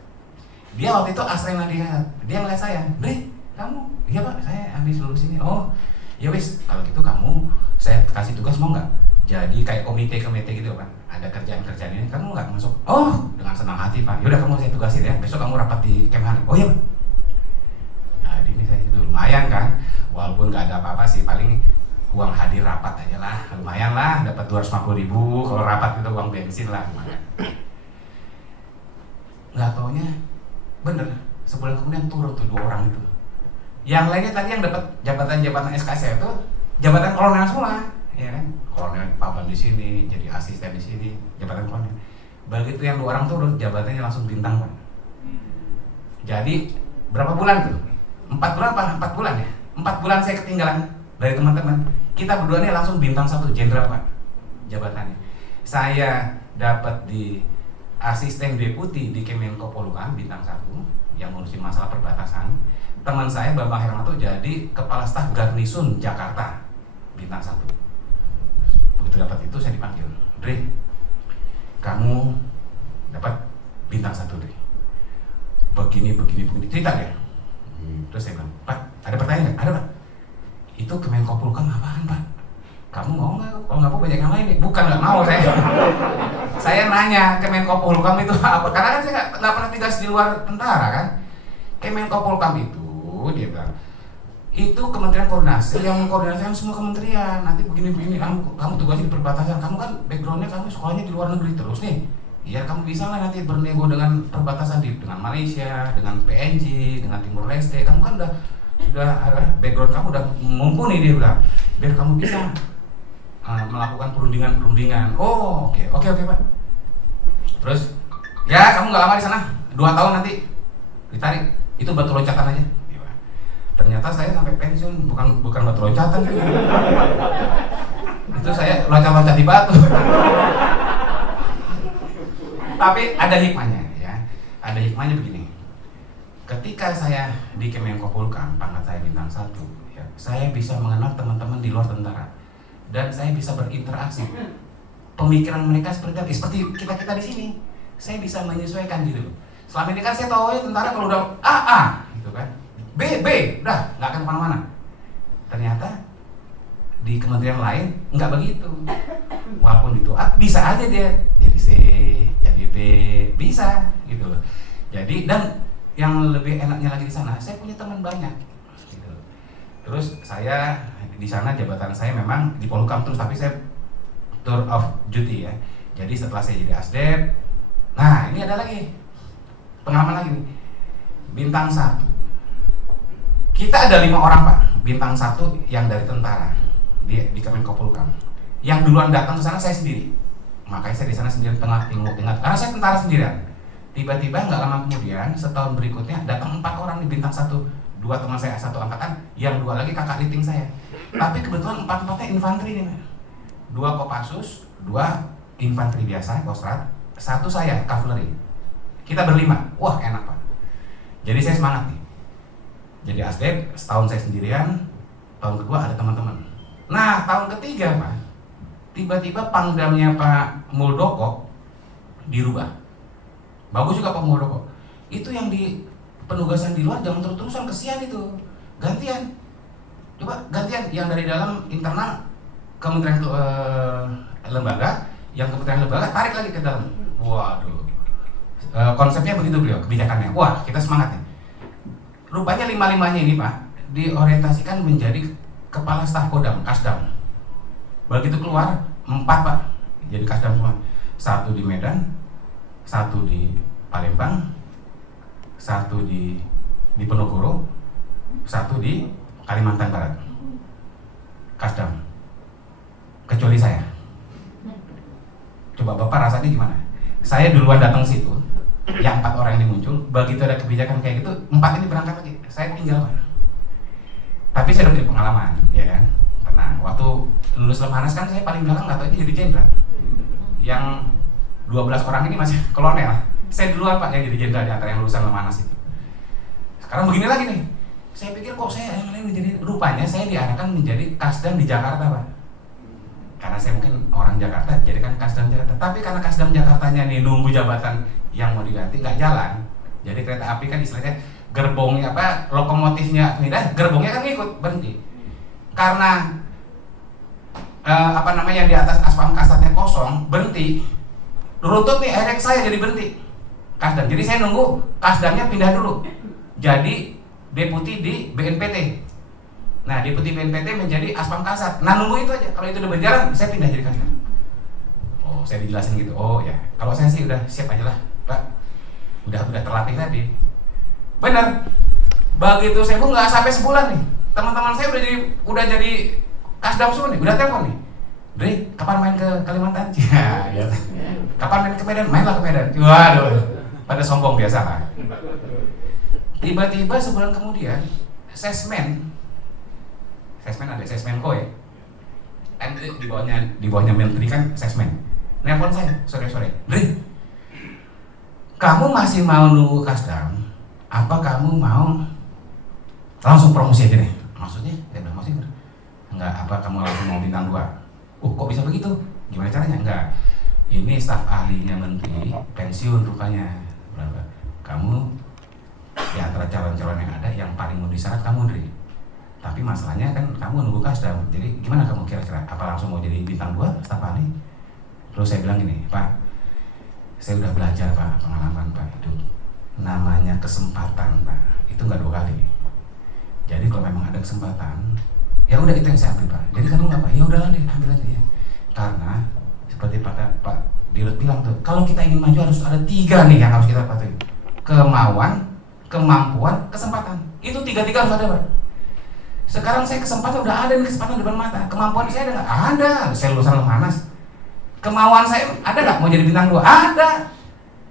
Dia waktu itu asrena dia ngeliat saya, "Bre, kamu?" "Iya Pak, saya habis lulus ini." "Oh ya wis, kalau gitu kamu saya kasih tugas mau nggak? Jadi kayak komite gitu Pak, ada kerjaan ini, kamu nggak masuk?" "Oh, dengan senang hati Pak. Yaudah kamu saya tugasin ya, besok kamu rapat di Kemhan." "Oh iya Pak." Jadi ini saya itu lumayan kan, walaupun nggak ada apa-apa sih, paling uang hadir rapat aja lah, lumayan lah, dapat 250.000, kalau rapat itu uang bensin lah lumayan. Nggak taunya bener, sebulan kemudian turun tuh 2 orang itu. Yang lainnya tadi yang dapat jabatan SKS itu jabatan kolonel semua, ya kan? Kolonel papan di sini, jadi asisten di sini, jabatan kolonel. Begitu yang 2 orang turun, jabatannya langsung bintang Pak. Jadi berapa bulan tuh? 4 bulan Pak, 4 bulan ya. 4 bulan saya ketinggalan dari teman-teman. Kita berdua nih langsung bintang 1 jenderal Pak, jabatannya. Saya dapat di asisten deputi di Kemenko Polhukam bintang 1 yang ngurusin masalah perbatasan. teman saya Bambang Hermanto jadi kepala staf Garnisun Jakarta bintang 1. Begitu dapat itu saya dipanggil, Dre, kamu dapat bintang 1 Dre. Begini cerita dia. Terus saya bilang, Pak, ada pertanyaan nggak? Ada Pak. Itu Kemenko Polhukam apaan Pak? Kamu mau nggak? Kalau nggak mau banyak yang lain nih. Bukan nggak mau saya. Saya nanya Kemenko Polhukam itu apa? Karena kan saya nggak pernah tugas di luar tentara kan. Kemenko Polhukam itu dia bilang itu kementerian koordinasi yang mengkoordinasikan semua kementerian. Nanti begini kamu tugasnya di perbatasan. Kamu kan backgroundnya kamu sekolahnya di luar negeri terus nih. Ya kamu bisa lah nanti bernego dengan perbatasan dengan Malaysia, dengan PNG, dengan Timor Leste. Kamu kan udah background kamu udah mumpuni dia bilang. Biar kamu bisa melakukan perundingan. Oh oke Pak. Terus ya kamu nggak lama di sana, 2 tahun nanti ditarik. Itu batu loncatan aja. Ternyata saya sampai pensiun bukan batu loncatan. Itu saya loncat-loncat di batu. Tapi ada hikmahnya ya. Ada hikmahnya begini. Ketika saya di Kemenko Polhukam, pangkat saya bintang 1, ya, saya bisa mengenal teman-teman di luar tentara dan saya bisa berinteraksi. Pemikiran mereka seperti apa? Seperti kita di sini. Saya bisa menyesuaikan gitu. Selama ini kan saya tahu ya tentara kalau udah A gitu kan. B, udah nggak akan kemana-mana. Ternyata di kementerian lain nggak begitu. Walaupun itu A, bisa aja dia jadi C, jadi B, bisa gitu loh. Jadi dan yang lebih enaknya lagi di sana, saya punya teman banyak. Gitu. Terus saya di sana jabatan saya memang di Polhukam terus, tapi saya tour of duty ya. Jadi setelah saya jadi Asdep, nah ini ada lagi pengalaman lagi nih. Bintang 1. Kita ada 5 orang Pak, bintang 1 yang dari tentara di Kemenko Polhukam. Yang duluan datang ke sana saya sendiri. Makanya saya di sana sendirian tengah ingat karena saya tentara sendirian. Tiba-tiba nggak lama kemudian setahun berikutnya datang 4 orang di bintang 1. 2 teman saya satu angkatan, yang 2 lagi kakak liting saya. Tapi kebetulan 4-4-nya infanteri nih Pak. 2 Kopassus, 2 infanteri biasa, Kostrat, 1 saya cavalry. Kita berlima, wah enak Pak. Jadi saya semangat nih. Jadi Asdep, setahun saya sendirian, tahun kedua ada teman-teman. Nah tahun ketiga Pak, tiba-tiba pangdamnya Pak Muldoko dirubah. Bagus juga Pak Muldoko. Itu yang di penugasan di luar jangan terus-terusan, kesian itu. Gantian. Coba gantian yang dari dalam internal kementerian lembaga, yang kementerian lembaga tarik lagi ke dalam. Waduh. Konsepnya begitu beliau, kebijakannya. Wah, kita semangat nih. Rupanya 5-5-nya ini Pak diorientasikan menjadi kepala staf Kodam, Kasdam. Begitu keluar 4 Pak jadi Kasdam semua. 1 di Medan, 1 di Palembang, 1 di Penogoro, 1 di Kalimantan Barat. Kasdam. Kecuali saya. Coba Bapak rasanya gimana? Saya duluan datang situ. Yang 4 orang ini muncul, begitu ada kebijakan kayak gitu, 4 ini berangkat lagi, saya tinggal Pak. Tapi saya udah punya pengalaman, ya kan? Tenang, waktu lulus Lemhanas kan saya paling belakang nggak tahu jadi jenderal. Yang 12 orang ini masih kolonel. Saya duluan Pak yang jadi jenderal di antara yang lulusan Lemhanas itu. Sekarang begini lagi nih, saya pikir kok saya yang lain menjadi, rupanya saya diarahkan menjadi Kasdam di Jakarta Pak. Karena saya mungkin orang Jakarta, jadi kan Kasdam Jakarta. Tapi karena Kasdam Jakartanya nih nunggu jabatan yang mau diganti nggak jalan, jadi kereta api kan istilahnya gerbongnya lokomotifnya pindah, gerbongnya kan ngikut berhenti karena yang di atas aspal kasatnya kosong berhenti, runtut nih, akhirnya saya jadi berhenti Kasdam. Jadi saya nunggu Kasdamnya pindah dulu jadi deputi di BNPT. Nah deputi BNPT menjadi aspal kasat. Nah nunggu itu aja, kalau itu udah berjalan saya pindah jadi Kasdam. Oh saya dijelasin gitu. Oh ya, kalau saya sih udah siap aja lah Pak, udah terlatih tadi. Bener. Begitu saya nggak sampai sebulan nih, teman-teman saya udah jadi Kasdam semua nih, udah telepon nih. Dre, kapan main ke Kalimantan? Ya. Kapan main ke Medan? Mainlah ke Medan. Waduh, pada sombong biasa lah. Tiba-tiba sebulan kemudian, sesmen ada sesmenko ya. Kan di bawahnya menteri kan sesmen. Nelpon saya sore-sore, Dre, kamu masih mau nunggu Kasdam? Apa kamu mau langsung promosi aja deh. Maksudnya? Saya bilang maksudnya enggak, apa kamu langsung mau bintang 2? Kok bisa begitu? Gimana caranya? Enggak, ini staf ahlinya menteri pensiun rupanya. Berapa? Kamu di antara calon-calon yang ada yang paling memenuhi syarat kamu, Ndri. Tapi masalahnya kan kamu nunggu kasdam. Jadi gimana kamu kira-kira? Apa langsung mau jadi bintang 2 staf ahli? Terus saya bilang gini, Pak, saya udah belajar Pak, pengalaman Pak itu namanya kesempatan Pak, itu nggak 2 kali. Jadi kalau memang ada kesempatan, ya udah itu yang saya ambil Pak. Jadi kamu nggak Pak, ya udahlah deh ambil aja ya. Karena seperti Pak Dirut bilang tuh, kalau kita ingin maju harus ada 3 nih yang harus kita patuhi: kemauan, kemampuan, kesempatan. Itu 3 harus ada Pak. Sekarang saya kesempatan udah ada nih, kesempatan depan mata. Kemampuan saya ada nggak? Ada. Saya lulusan Lemhanas. Kemauan saya ada nggak mau jadi bintang 2? Ada.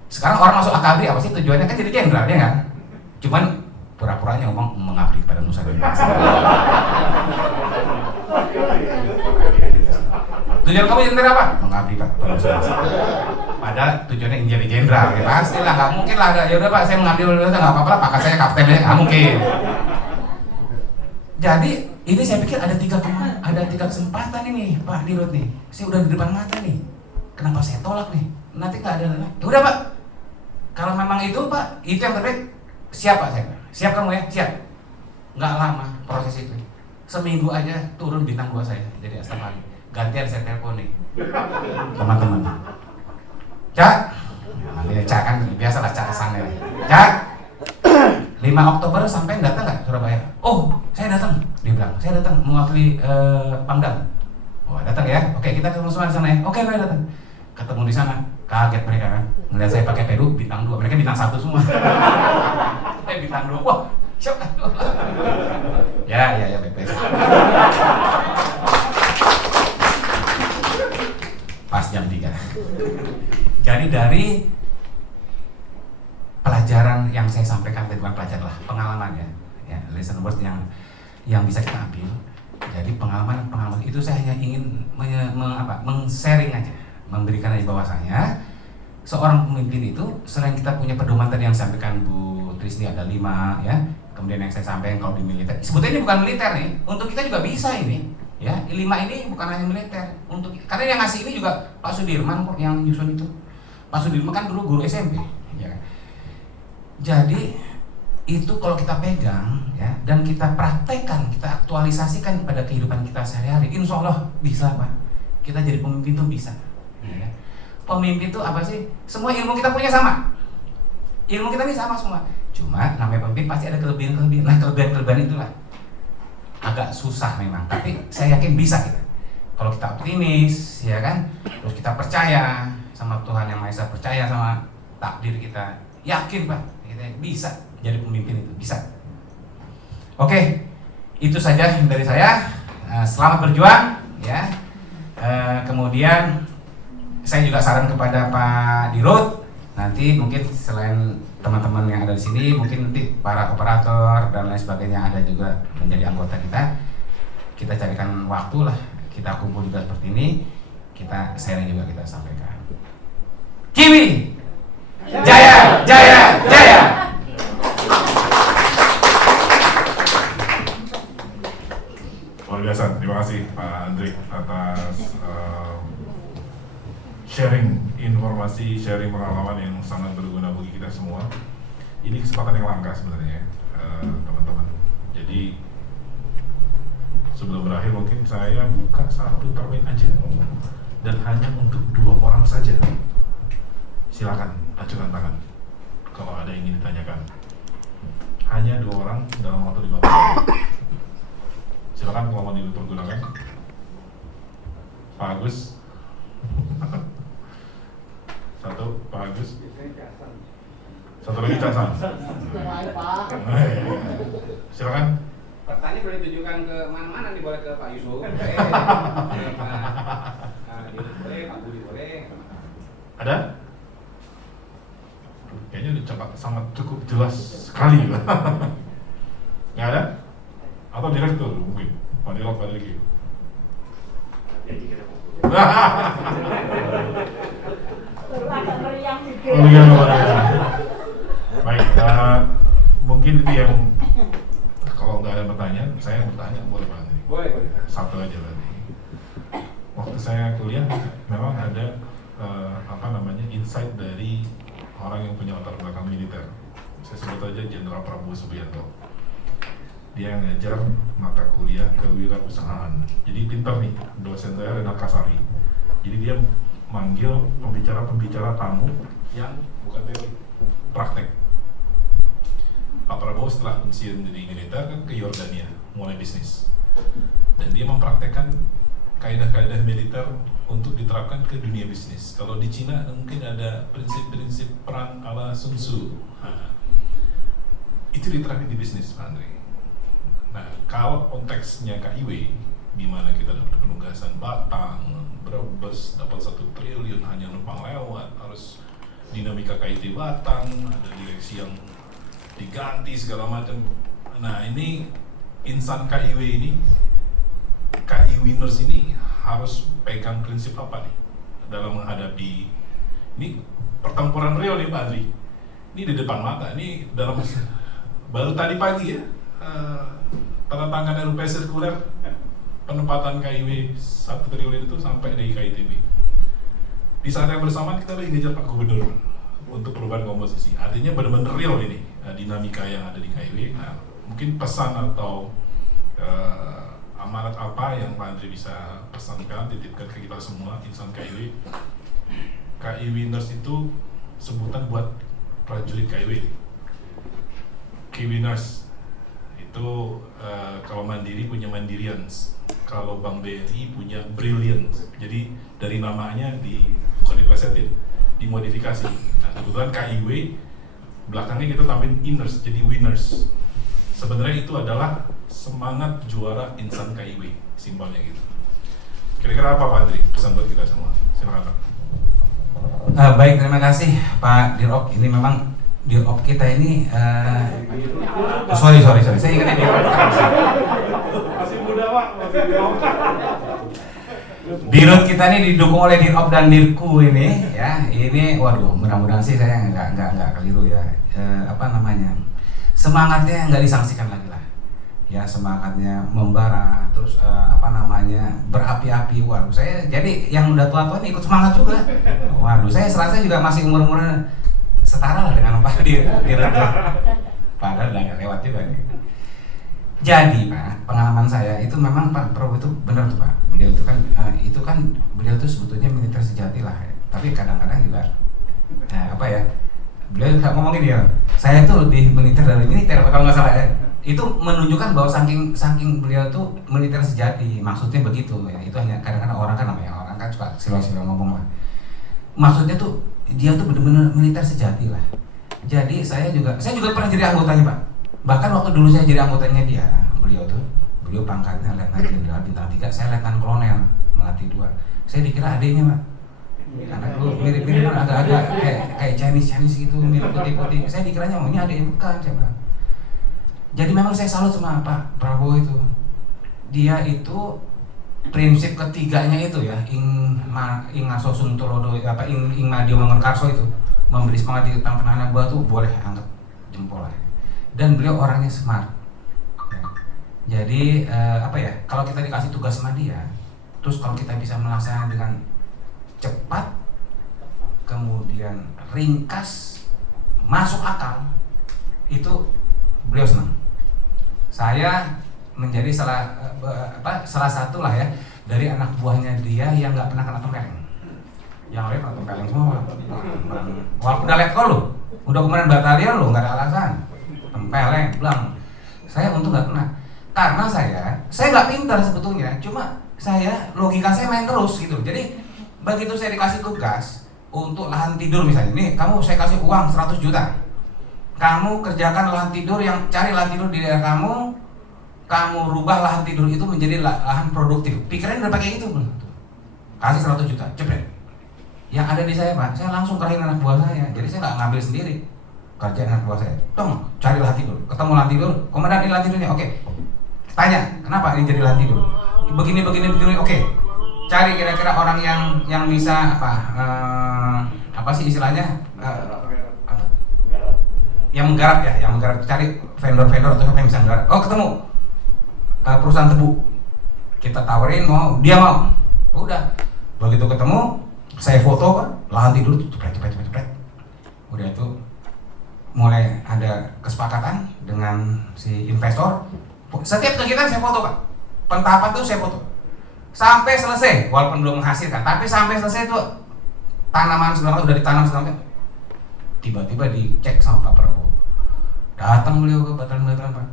Sekarang orang masuk AKABRI apa sih tujuannya? Kan jadi jenderal ya kan? Cuman pura-puranya ngomong mengabdi kepada nusa dan bangsa. Tujuan kamu jenderal apa? Mengabdi Pak pada nusa dan bangsa. Padahal tujuannya ingin jadi jenderal. Ya pastilah, nggak mungkin lah. Ya udah Pak, saya mengabdi pada nusa, nggak apa-apa lah. Pangkat saya kapten aja, nggak mungkin. Jadi ini saya pikir ada 3 kesempatan ini Pak Dirut nih. Saya udah di depan mata nih. Kenapa saya tolak nih? Nanti nggak ada lagi. Ya udah Pak, kalau memang itu Pak, itu yang terbaik. Siap Pak saya. Siap kamu ya? Siap. Nggak lama proses itu. Seminggu aja turun bintang 2 saya jadi staf ahli. Gantian saya telepon nih teman-teman. Cak, ya Cak kan biasalah Cak sana. Cak, 5 Oktober sampai datang nggak Surabaya? Oh, saya datang. Dia bilang, saya datang mewakili Pangdam. Oh, datang ya? Oke, kita ketemu semua di sana ya? Oke, saya datang. Ketemu di sana, kaget mereka kan. Ngeliat saya pakai peru bintang 2, mereka bintang 1 semua. Saya bintang 2, wah, syok. Ya, baik-baik. Pas jam 3. Jadi dari pelajaran yang saya sampaikan tadi, bukan pelajaran lah, pengalaman ya lesson word yang bisa kita ambil. Jadi pengalaman itu saya hanya ingin men-sharing aja, memberikan aja bahwasanya seorang pemimpin itu selain kita punya pedoman tadi yang disampaikan Bu Trisni ada 5 ya, kemudian yang saya sampaikan kalau di militer, sebetulnya ini bukan militer nih, untuk kita juga bisa ini ya, 5 ini bukan hanya militer, untuk karena yang ngasih ini juga Pak Sudirman kok yang nyusun itu. Pak Sudirman kan dulu guru SMP ya. Jadi itu kalau kita pegang ya dan kita praktekkan, kita aktualisasikan pada kehidupan kita sehari-hari, insya Allah bisa Pak. Kita jadi pemimpin tuh bisa. Ya. Pemimpin tuh apa sih? Semua ilmu kita punya sama. Ilmu kita ini sama semua. Cuma namanya pemimpin pasti ada kelebihan-kelebihan. Nah kelebihan-kelebihan itulah agak susah memang. Tapi saya yakin bisa kita. Kalau kita optimis, ya kan, terus kita percaya sama Tuhan Yang Maha Esa, percaya sama takdir kita, yakin Pak, kita bisa jadi pemimpin itu, bisa. Oke, itu saja dari saya. Selamat berjuang, ya. Kemudian saya juga saran kepada Pak Dirut, nanti mungkin selain teman-teman yang ada di sini, mungkin nanti para operator dan lain sebagainya ada juga menjadi anggota kita carikan waktu lah. Kita kumpul juga seperti ini, kita sharing juga, kita sampaikan. Kiwi, jaya, jaya, jaya. Luar biasa, terima kasih Pak Andri atas sharing informasi, sharing pengalaman yang sangat berguna bagi kita semua. Ini kesempatan yang langka sebenarnya, teman-teman. Jadi sebelum berakhir mungkin saya buka satu termin aja dan hanya untuk 2 orang saja. Silakan ajukan tangan kalau ada yang ingin ditanyakan. Hanya 2 orang dalam waktu 5 menit. Silakan kalau mau dipergunakan. Pak Agus. Satu, Pak Agus. Satu lagi Casan. Silakan. Pertanyaan boleh ditujukan ke mana-mana nih, boleh ke Pak Yusuf, boleh, Pak Budi boleh. Ada? Kayaknya udah sangat cukup jelas sekali. Nggak ada? Atau direktur mungkin? Pak Dirut, Pak Dirut. Baik, mungkin itu yang kalau nggak saya bertanya boleh Pak Andri? Boleh. Satu aja berarti. Waktu saya kuliah memang ada insight dari orang yang punya latar belakang militer. Saya sebut aja Jenderal Prabowo Subianto. Dia ngajar mata kuliah kewirausahaan. Jadi pintar nih, dosen saya Renat Kasari. Jadi dia manggil pembicara-pembicara tamu yang bukan teori, praktek. Pak Prabowo setelah pensiun dari militer kan ke Yordania, mulai bisnis. Dan dia mempraktekkan kaidah-kaidah militer untuk diterapkan ke dunia bisnis. Kalau di Cina mungkin ada prinsip-prinsip perang ala Sun Tzu. Nah, itu diterapkan di bisnis, Pak Andri. Nah, kalau konteksnya KIW, di mana kita dapat penugasan Batang, Brebes, dapat 1 triliun hanya numpang lewat, harus dinamika KIT Batang, ada direksi yang diganti segala macam. Nah, ini insan KIW ini, KIWiners ini harus pegang prinsip apa nih dalam menghadapi ini pertempuran real nih Pak Andri. Ini di depan mata, ini dalam baru tadi pagi ya tanda tangan RUP sirkuler penempatan KIW 1 triliun itu sampai dari KITB. Di saat yang bersamaan kita lagi ngejar Pak Gubernur untuk perubahan komposisi. Artinya benar-benar real ini dinamika yang ada di KIW. Nah, mungkin pesan atau amanat apa yang Pak Andri bisa pesankan, titipkan ke kita semua insan KIW. KIWiners itu sebutan buat prajurit KIW. KIWiners itu kalau Mandiri punya Mandirians, kalau Bank BRI punya Brilliance. Jadi dari namanya bukan diplesetin, dimodifikasi. Nah, kebetulan KIW belakangnya kita tambahin inners, jadi winners. Sebenarnya itu adalah semangat juara insan KIW, simbolnya gitu. Kira-kira apa Pak Andri pesan buat kita semua? Silakan Pak. Baik, terima kasih Pak Dirop. Ini memang Dirop kita ini sorry, saya ingatnya Dirop. Masih muda Pak, masih muda. Dirut kita ini didukung oleh Dirop dan Dirku ini, ya. Ini, waduh, mudah-mudahan sih saya nggak keliru ya. Semangatnya nggak disangsikan lagi lah. Ya, semangatnya membara, terus berapi-api. Waduh, saya jadi yang udah tua-tua ini ikut semangat juga. Waduh, saya serasa juga masih umur-umurnya setara lah dengan Pak Dirut. Padahal udah nggak lewat juga nih. Jadi Pak, pengalaman saya itu memang Pak Prabowo itu benar tuh Pak. Beliau itu kan beliau itu sebetulnya militer sejati lah. Ya. Tapi kadang-kadang juga beliau nggak ngomongin dia. Saya itu lebih militer dari militer kalau nggak salah ya. Itu menunjukkan bahwa saking beliau itu militer sejati. Maksudnya begitu ya. Itu hanya kadang-kadang orang kan suka silo-silo ngomong lah. Maksudnya tuh dia tuh benar-benar militer sejati lah. Jadi saya juga pernah jadi anggotanya Pak. Bahkan waktu dulu saya jadi anggotanya dia, beliau pangkatnya Letnan Jenderal bintang 3, saya Letnan Kolonel Melati 2. Saya dikira adiknya Pak. Karena dulu mirip-mirip agak-agak kayak Chinese gitu, mirip putih-putih. Saya dikiranya ini adiknya, bukan siapa. Jadi memang saya salut sama Pak Prabowo itu. Dia itu prinsip ketiganya itu ya, ing ngaso suntulodo ing madio mangun karso itu, memberi semangat di tangan anak buah tuh boleh angkat jempol lah. Dan beliau orangnya smart. Ya. Jadi kalau kita dikasih tugas sama dia, terus kalau kita bisa melaksanakan dengan cepat, kemudian ringkas, masuk akal, itu beliau senang. Saya menjadi salah satu lah ya dari anak buahnya dia yang nggak pernah kena tempeleng. Yang lain kena tempeleng semua. Walaupun udah letkol loh, udah kemarin batalion loh, nggak ada alasan. Tempeleng, belang. Saya untung nggak kena. Karena saya nggak pintar sebetulnya, cuma logika saya main terus gitu. Jadi begitu saya dikasih tugas untuk lahan tidur misalnya, nih saya kasih uang 100 juta. Kamu kerjakan lahan tidur, cari lahan tidur di daerah kamu rubah lahan tidur itu menjadi lahan produktif. Pikirannya udah pakai itu belum? Kasih 100 juta, cepet. Yang ada di saya Pak, saya langsung kerahin anak buah saya. Jadi saya nggak ngambil sendiri. Kerjaan anak buah saya, cari lahan tidur. Ketemu lahan tidur, komandan ini lahan tidurnya, oke. Tanya, kenapa ini jadi lahan tidur? Begini, oke. Cari kira-kira orang yang bisa apa sih istilahnya? Yang menggarap ya, cari vendor atau siapa yang bisa menggarap. Oh, ketemu. perusahaan tebu. Kita tawarin dia mau. Udah, begitu ketemu, saya foto Pak, lahan tidur cepet. Udah itu mulai ada kesepakatan dengan si investor. Setiap kegiatan saya foto Pak, pentahapan tuh saya foto sampai selesai, walaupun belum menghasilkan, tapi sampai selesai itu tanaman segala udah ditanam segala. Tiba-tiba dicek sama Pak Prabowo, datang beliau ke Bataran Pak.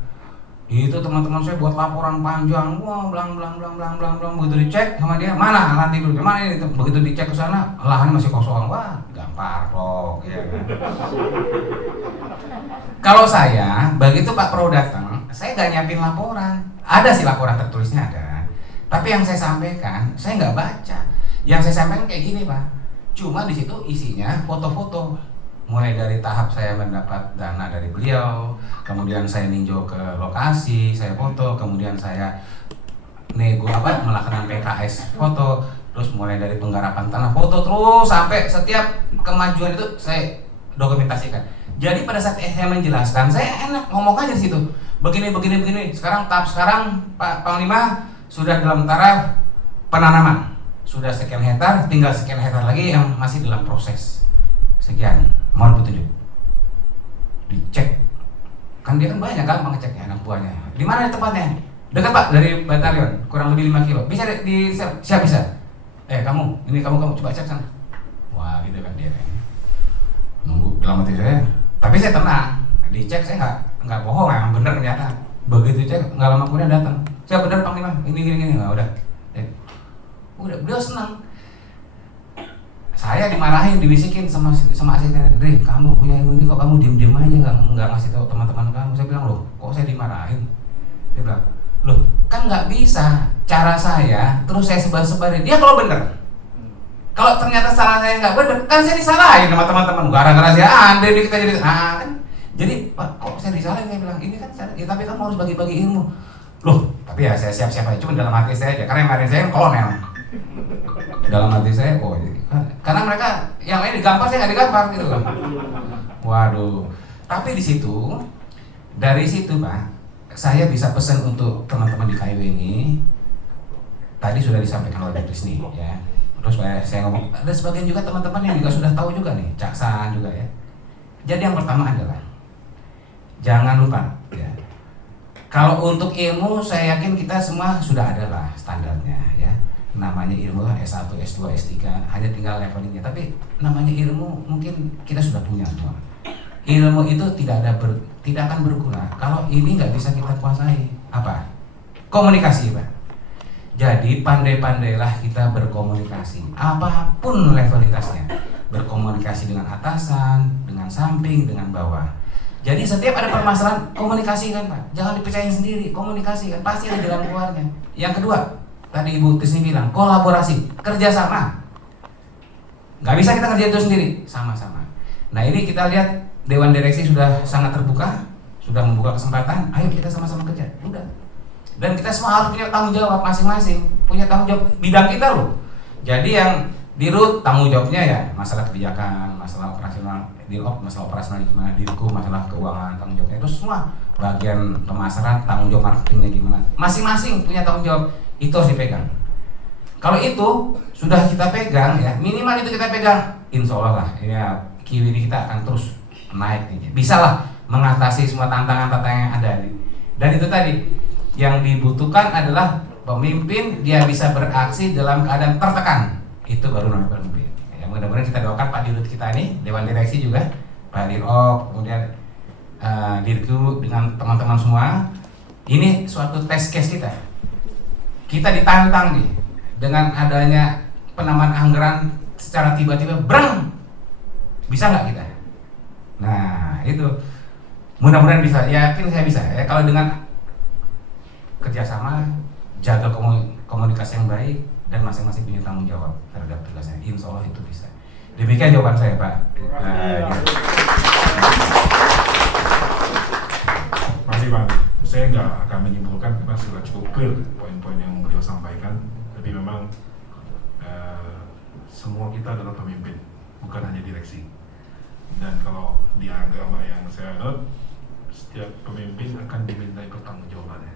Itu teman-teman saya buat laporan panjang, wah belang, begitu dicek sama dia, mana lahan tidurnya, mana ini, begitu dicek ke sana, lahan masih kosong, wah gampang loh, ya kan. Kalau saya, begitu Pak Prabowo datang, saya nggak nyiapin laporan, ada sih laporan tertulisnya ada, tapi yang saya sampaikan, saya nggak baca, yang saya sampaikan kayak gini Pak, cuma di situ isinya foto-foto. Mulai dari tahap saya mendapat dana dari beliau, kemudian saya ninjau ke lokasi, saya foto, kemudian saya melakukan PKS foto, terus mulai dari penggarapan tanah foto, terus sampai setiap kemajuan itu saya dokumentasikan. Jadi pada saat saya menjelaskan, saya enak ngomong aja di situ. Begini. Sekarang Pak Panglima sudah dalam taraf penanaman, sudah sekian hektar, tinggal sekian hektar lagi yang masih dalam proses. Sekian, mohon petunjuk. Dicek, kan dia kan banyak gampang ngeceknya anak buahnya. Di mana tempatnya? Dekat Pak dari batalion, kurang lebih 5 kilo. Bisa siap bisa. Kamu coba cek sana. Wah gitu kan dia. Nunggu dalam hati saya, tapi saya tenang. Dicek saya nggak bohong, yang benar ternyata. Begitu cek, nggak lama kemudian datang. Saya benar Panglima, ini, udah. Udah, beliau senang. Saya dimarahin, dibisikin sama asisten, Andre, kamu punya ilmu ini kok kamu diem aja nggak ngasih tahu teman-teman kamu. Saya bilang, loh, kok saya dimarahin? Dia bilang, loh, kan nggak bisa cara saya terus saya sebarin. Dia kalau bener, kalau ternyata salah saya nggak bener, kan saya disalahin sama teman-teman. Gara-gara saya Andre ini kita jadi kan. Jadi Pak, kok saya disalahin? Saya bilang, ini kan ya, tapi kamu harus bagi-bagi ilmu. Loh, tapi ya saya siap-siap aja, cuma dalam hati saya aja, karena yang kemarin saya kolonel. Dalam hati saya, karena mereka yang lain digampar, saya nggak digampar gitu kan. Waduh. Tapi dari situ Pak, saya bisa pesan untuk teman-teman di KIW ini. Tadi sudah disampaikan oleh Dr. nih, ya. Terus saya ngomong, ada sebagian juga teman-teman yang juga sudah tahu juga nih, Caksan juga ya. Jadi yang pertama adalah jangan lupa, ya. Kalau untuk ilmu, saya yakin kita semua sudah ada lah standarnya, ya. Namanya ilmu lah S1, S2, S3, hanya tinggal levelingnya. Tapi namanya ilmu mungkin kita sudah punya semua. Ilmu itu tidak akan berguna kalau ini nggak bisa kita kuasai. Apa? Komunikasi Pak. Jadi pandai-pandailah kita berkomunikasi, apapun levelitasnya. Berkomunikasi dengan atasan, dengan samping, dengan bawah. Jadi setiap ada permasalahan, komunikasi kan Pak. Jangan dipercaya sendiri, komunikasi kan pasti ada jalan keluarnya. Yang kedua, tadi Ibu Tisni bilang, kolaborasi, kerjasama. Nggak bisa kita kerja itu sendiri, sama-sama. Nah ini kita lihat Dewan Direksi sudah sangat terbuka, sudah membuka kesempatan, ayo kita sama-sama kerja, udah. Dan kita semua harus punya tanggung jawab masing-masing, punya tanggung jawab bidang kita loh. Jadi yang di RUT tanggung jawabnya ya masalah kebijakan, masalah operasional, masalah operasional gimana, Dirku masalah keuangan, tanggung jawabnya itu semua. Bagian pemasaran, tanggung jawab marketingnya gimana, masing-masing punya tanggung jawab. Itu harus dipegang. Kalau itu sudah kita pegang, ya minimal itu kita pegang, insya Allah lah, ya KIW ini kita akan terus naik nih. Bisa lah mengatasi semua tantangan-tantangan yang ada nih. Dan itu tadi yang dibutuhkan adalah pemimpin dia bisa beraksi dalam keadaan tertekan. Itu baru namanya pemimpin. Ya, mudah-mudahan kita doakan Pak Dirut kita ini, Dewan Direksi juga, Pak Dirop, kemudian Dirku dengan teman-teman semua. Ini suatu test case kita. Kita ditantang nih dengan adanya penambahan anggaran secara tiba-tiba, brang, bisa nggak kita? Nah itu mudah-mudahan bisa, yakin saya bisa ya kalau dengan kerjasama, jaga komunikasi yang baik dan masing-masing punya tanggung jawab terhadap tugasnya, insya Allah itu bisa. Demikian jawaban saya Pak. Masih Pak, saya nggak akan menyimpulkan karena sudah cukup clear poin-poin yang beliau sampaikan. Tapi memang semua kita adalah pemimpin, bukan hanya direksi. Dan kalau di agama yang saya anut, setiap pemimpin akan dimintai pertanggungjawabannya.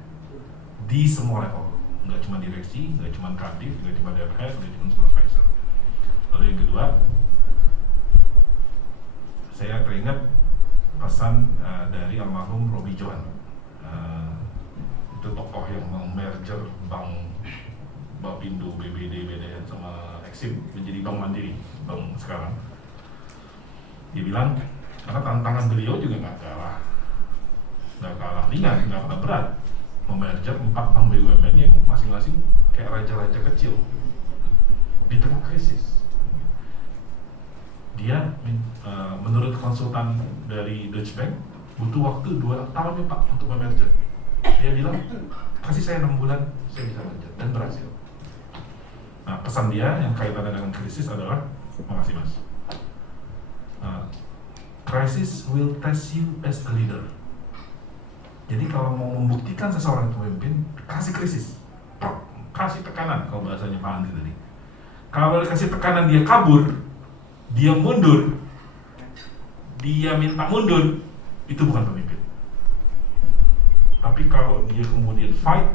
di semua level, nggak cuma direksi, nggak cuma kadif, nggak cuma dev head, nggak cuma supervisor. Lalu yang kedua, saya teringat pesan dari almarhum Robi Johan. Itu tokoh yang merger bank Bapindo, BBD, BDN sama Exim menjadi bank mandiri, bank sekarang. Dia bilang, karena tantangan beliau juga nggak kalah ringan, nggak kalah berat, memerger 4 bank BUMN yang masing-masing kayak raja-raja kecil di tengah krisis. Dia menurut konsultan dari Deutsche Bank butuh waktu 2 tahun ya Pak untuk memerger. Dia bilang, kasih saya 6 bulan, saya bisa merger, dan berhasil. Nah, pesan dia yang kaitannya dengan krisis adalah, makasih Mas, crisis will test you as a leader. Jadi kalau mau membuktikan seseorang itu pemimpin, kasih krisis, kasih tekanan, kalau bahasanya Pak Andri tadi. Kalau dikasih tekanan dia kabur, dia mundur, dia minta mundur, itu bukan pemimpin. Tapi kalau dia kemudian fight,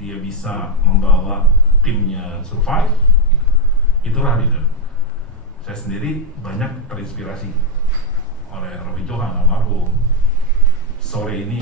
dia bisa membawa timnya survive, itulah leader. Saya sendiri banyak terinspirasi oleh Robi Johan almarhum. Sore ini